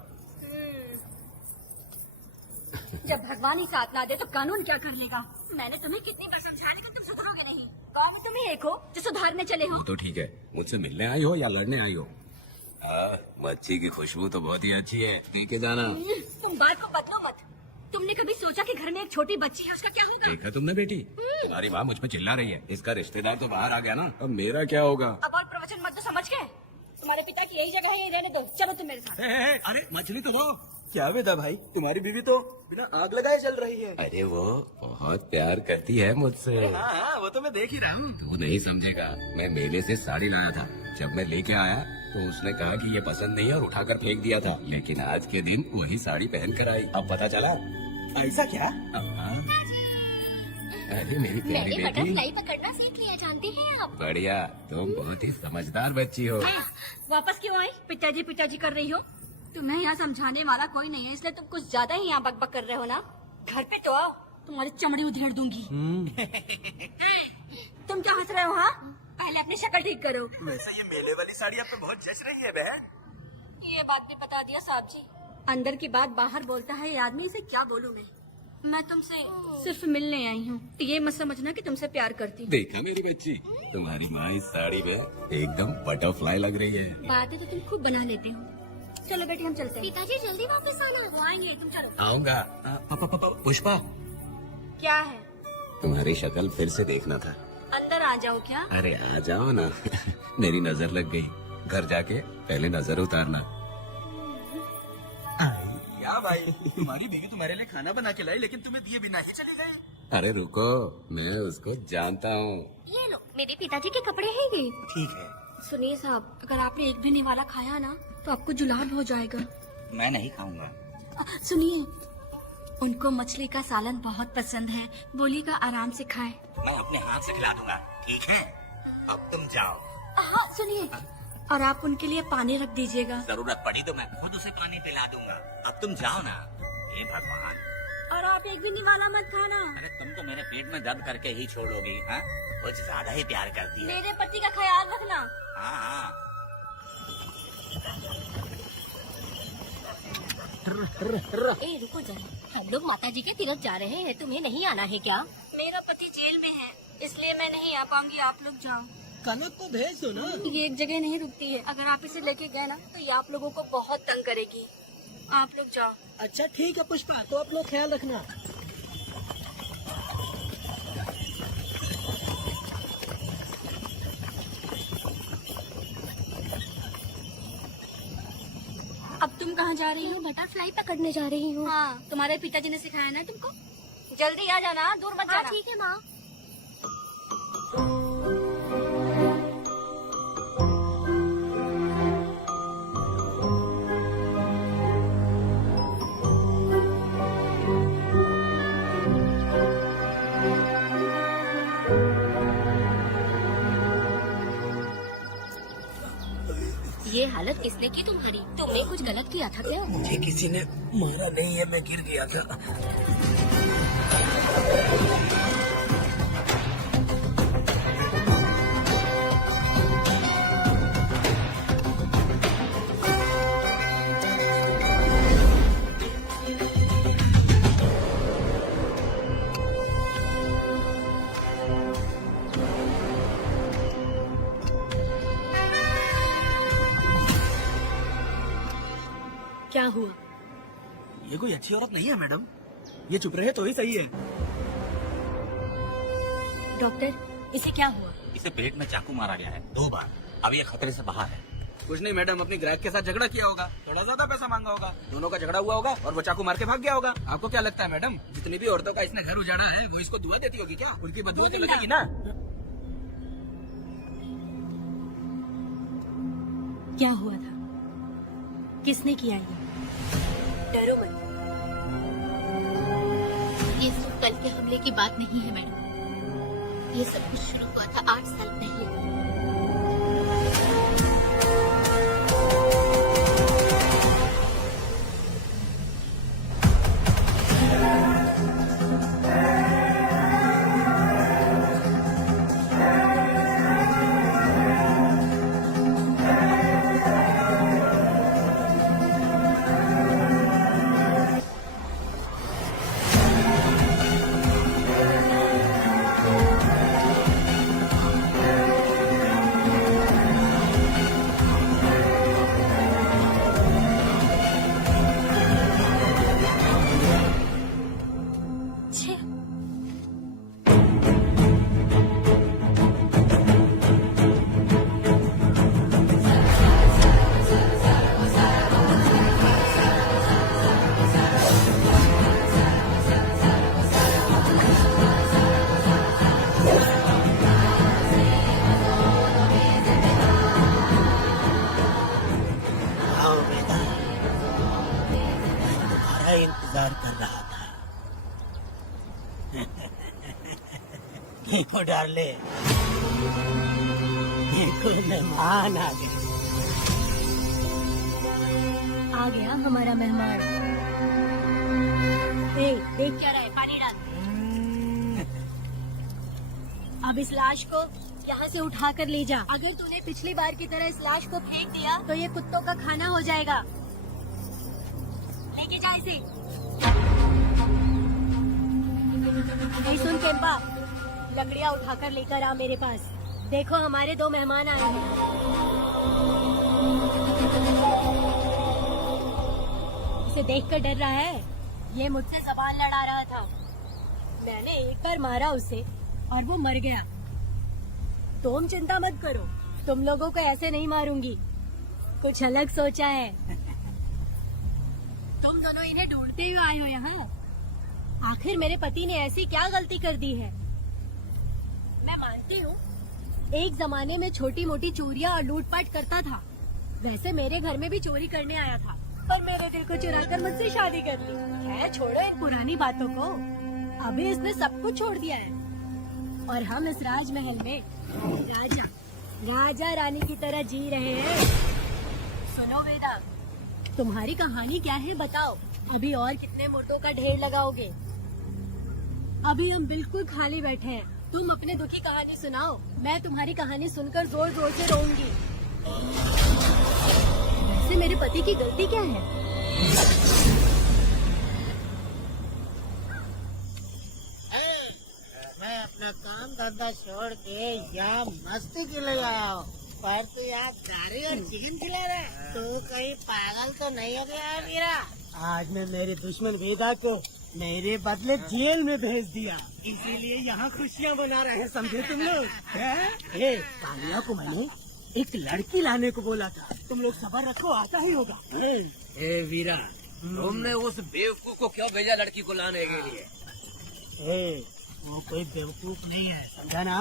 जब भगवान ही साथ ना दे तो कानून क्या कर लेगा? मैंने तुम्हें कितनी बार समझाया, लेकिन तुम सुधरोगे नहीं। गाँव में तुम ही एक हो जो सुधारने चले हो। तो ठीक है, मुझसे मिलने आई हो या लड़ने आई हो? मच्छी की खुशबू तो बहुत ही अच्छी है, पी के जाना। तुम बात को बदलो मत। तुमने कभी सोचा कि घर में एक छोटी बच्ची है, उसका क्या होगा? देखा तुमने बेटी, तुम्हारी माँ मुझ पे चिल्ला रही है। इसका रिश्तेदार तो बाहर आ गया ना, अब मेरा क्या होगा? अब और प्रवचन मत दो, समझ गए? तुम्हारे पिता की यही जगह है, यही रहने दो। चलो तुम मेरे साथ। अरे मछली तो दो। क्या वेदा भाई, तुम्हारी बीवी तो बिना आग लगाए जल रही है। अरे वो बहुत प्यार करती है मुझसे। हाँ, वो तो मैं देख ही रहा हूँ। तू नहीं समझेगा, मैं मेले से साड़ी लाया था। जब मैं लेके आया तो उसने कहा कि ये पसंद नहीं है और उठाकर फेंक दिया था, लेकिन आज के दिन वही साड़ी पहन कर आई। अब पता चला। ऐसा क्या? हाँ। अरे मेरी प्यारी मैंने बेटी, बटरफ्लाई पकड़ना सीख लिया, जानते हैं आप। बढ़िया, तुम बहुत ही समझदार बच्ची हो। वापस क्यों आई? पिताजी पिताजी कर रही हो? तुम्हें यहाँ समझाने वाला कोई नहीं है, इसलिए तुम कुछ ज्यादा ही यहाँ बकबक कर रहे हो ना। घर पे तो आओ, तुम्हारी चमड़ी उधेड़ दूंगी। तुम क्या हंस रहे हो? हाँ, पहले अपनी शक्ल ठीक करो। वैसे ये मेले वाली साड़ी आप पे बहुत जच रही है बहन। ये बात भी बता दिया साहब जी। अंदर की बात बाहर बोलता है ये आदमी, इसे क्या बोलूं मैं तुमसे सिर्फ मिलने आई हूँ। ये मत समझना कि तुमसे प्यार करती हूँ। देखा मेरी बच्ची, तुम्हारी माँ इस साड़ी में एकदम बटरफ्लाई लग रही है। बातें तो तुम खूब बना लेते हो। चलो बेटी हम चलते हैं। पिताजी जल्दी वापस आना। वो आएंगे, तुम चलो। आऊंगा। पुष्पा, क्या है? तुम्हारी शक्ल फिर से देखना था। अंदर आ जाओ। क्या? अरे आ जाओ ना। मेरी नजर लग गई। घर जाके पहले नजर उतारना। क्या भाई, तुम्हारी बीवी तुम्हारे लिए खाना बना के लाई, लेकिन तुम्हें दिए बिना ही चली गई। अरे रुको, मैं उसको जानता हूँ। ये लो, मेरे पिताजी के कपड़े हैं ये। ठीक है। सुनिए साहब, अगर आपने एक भी निवाला खाया ना तो आपको जुलाब हो जाएगा। मैं नहीं खाऊंगा। सुनिए, उनको मछली का सालन बहुत पसंद है, बोलिएगा आराम से खाए। मैं अपने हाथ से खिला दूंगा, ठीक है? अब तुम जाओ। हाँ सुनिए, और आप उनके लिए पानी रख दीजिएगा। जरूरत पड़ी तो मैं खुद उसे पानी पिला दूंगा। अब तुम जाओ ना। हे भगवान। और आप एक भी निवाला मत खाना। अरे तुम तो मेरे पेट में दर्द करके ही छोड़ोगी। हाँ, कुछ ज्यादा ही प्यार करती है। मेरे पति का ख्याल रखना। हाँ हाँ। ए रुको जरा, हम लोग माता जी के तीर्थ जा रहे हैं, तुम्हें नहीं आना है क्या? मेरा पति जेल में है, इसलिए मैं नहीं आ पाऊंगी। आप लोग जाओ। कनक को भेज दो ना। ये एक जगह नहीं रुकती है, अगर आप इसे लेके गए ना तो ये आप लोगों को बहुत तंग करेगी। आप लोग जाओ। अच्छा ठीक है पुष्पा, तो आप लोग ख्याल रखना। अब तुम कहाँ जा रही हो? बटरफ्लाई पकड़ने जा रही हूँ। हाँ, तुम्हारे पिताजी ने सिखाया ना तुमको। जल्दी आ जाना, दूर मत हाँ जाना। ठीक है माँ। ये हालत किसने की तुम्हारी? तुमने कुछ गलत किया था क्या? मुझे किसी ने मारा नहीं है, मैं गिर गया था। क्या हुआ? ये कोई अच्छी औरत नहीं है मैडम, ये चुप रहे तो ही सही है। डॉक्टर, इसे क्या हुआ? इसे पेट में चाकू मारा गया है 2 बार। अब ये खतरे से बाहर है। कुछ नहीं मैडम, अपनी ग्राहक के साथ झगड़ा किया होगा, थोड़ा ज्यादा पैसा मांगा होगा, दोनों का झगड़ा हुआ होगा और वो चाकू मार के भाग गया होगा। आपको क्या लगता है मैडम, जितनी भी औरतों का इसने घर उजाड़ा है वो इसको दुआ देती होगी क्या? उनकी बदुआ तो लगेगी ना। क्या हुआ था? किसने किया ये? डरो मत। ये सिर्फ कल के हमले की बात नहीं है मैडम, ये सब कुछ शुरू हुआ था 8 साल पहले। का इंतजार कर रहा था। देखो डार्ले, देखो मेहमान आ गए। आ गया हमारा मेहमान। देख क्या रहा है, पानी डाल। अब इस लाश को यहाँ से उठा कर ले जा। अगर तूने पिछली बार की तरह इस लाश को फेंक दिया तो ये कुत्तों का खाना हो जाएगा। लेके जा इसे। नहीं सुन चंपा, लकड़ियाँ उठाकर लेकर आ मेरे पास। देखो हमारे 2 मेहमान आए हैं। इसे देखकर डर रहा है। ये मुझसे जबान लड़ा रहा था। मैंने एक बार मारा उसे और वो मर गया। तुम चिंता मत करो, तुम लोगों को ऐसे नहीं मारूंगी। कुछ अलग सोचा है। तुम दोनों इन्हें ढूंढते हुए आए हो यहाँ। आखिर मेरे पति ने ऐसी क्या गलती कर दी है? मैं मानती हूँ एक जमाने में छोटी मोटी चोरियाँ और लूटपाट करता था। वैसे मेरे घर में भी चोरी करने आया था, पर मेरे दिल को चुराकर मुझसे शादी कर ली। खैर छोड़ो इन पुरानी बातों को। अभी इसने सब कुछ छोड़ दिया है और हम इस राजमहल में राजा रानी की तरह जी रहे हैं। सुनो वेदा, तुम्हारी कहानी क्या है बताओ। अभी और कितने मुर्दों का ढेर लगाओगे? अभी हम बिल्कुल खाली बैठे हैं। तुम अपने दुखी कहानी सुनाओ। मैं तुम्हारी कहानी सुनकर जोर जोर से रोऊंगी। वैसे मेरे पति की गलती क्या है? मैं अपना काम धंधा छोड़ के यहाँ मस्ती के लिए आया हूँ, पर तू यहाँ गाड़ी और चिकन खिला रहा है। तू कहीं पागल तो नहीं हो गया है मेरा? आज मैं मेरे दुश्मन वेदा को मेरे बदले जेल में भेज दिया, इसीलिए यहाँ खुशियाँ मना रहे हैं, समझे तुम लोग? कालिया को मैंने एक लड़की लाने को बोला था, तुम लोग सब्र रखो, आता ही होगा। वीरा, तुमने उस बेवकूफ को क्यों भेजा लड़की को लाने के लिए? वो कोई बेवकूफ नहीं है, समझा ना?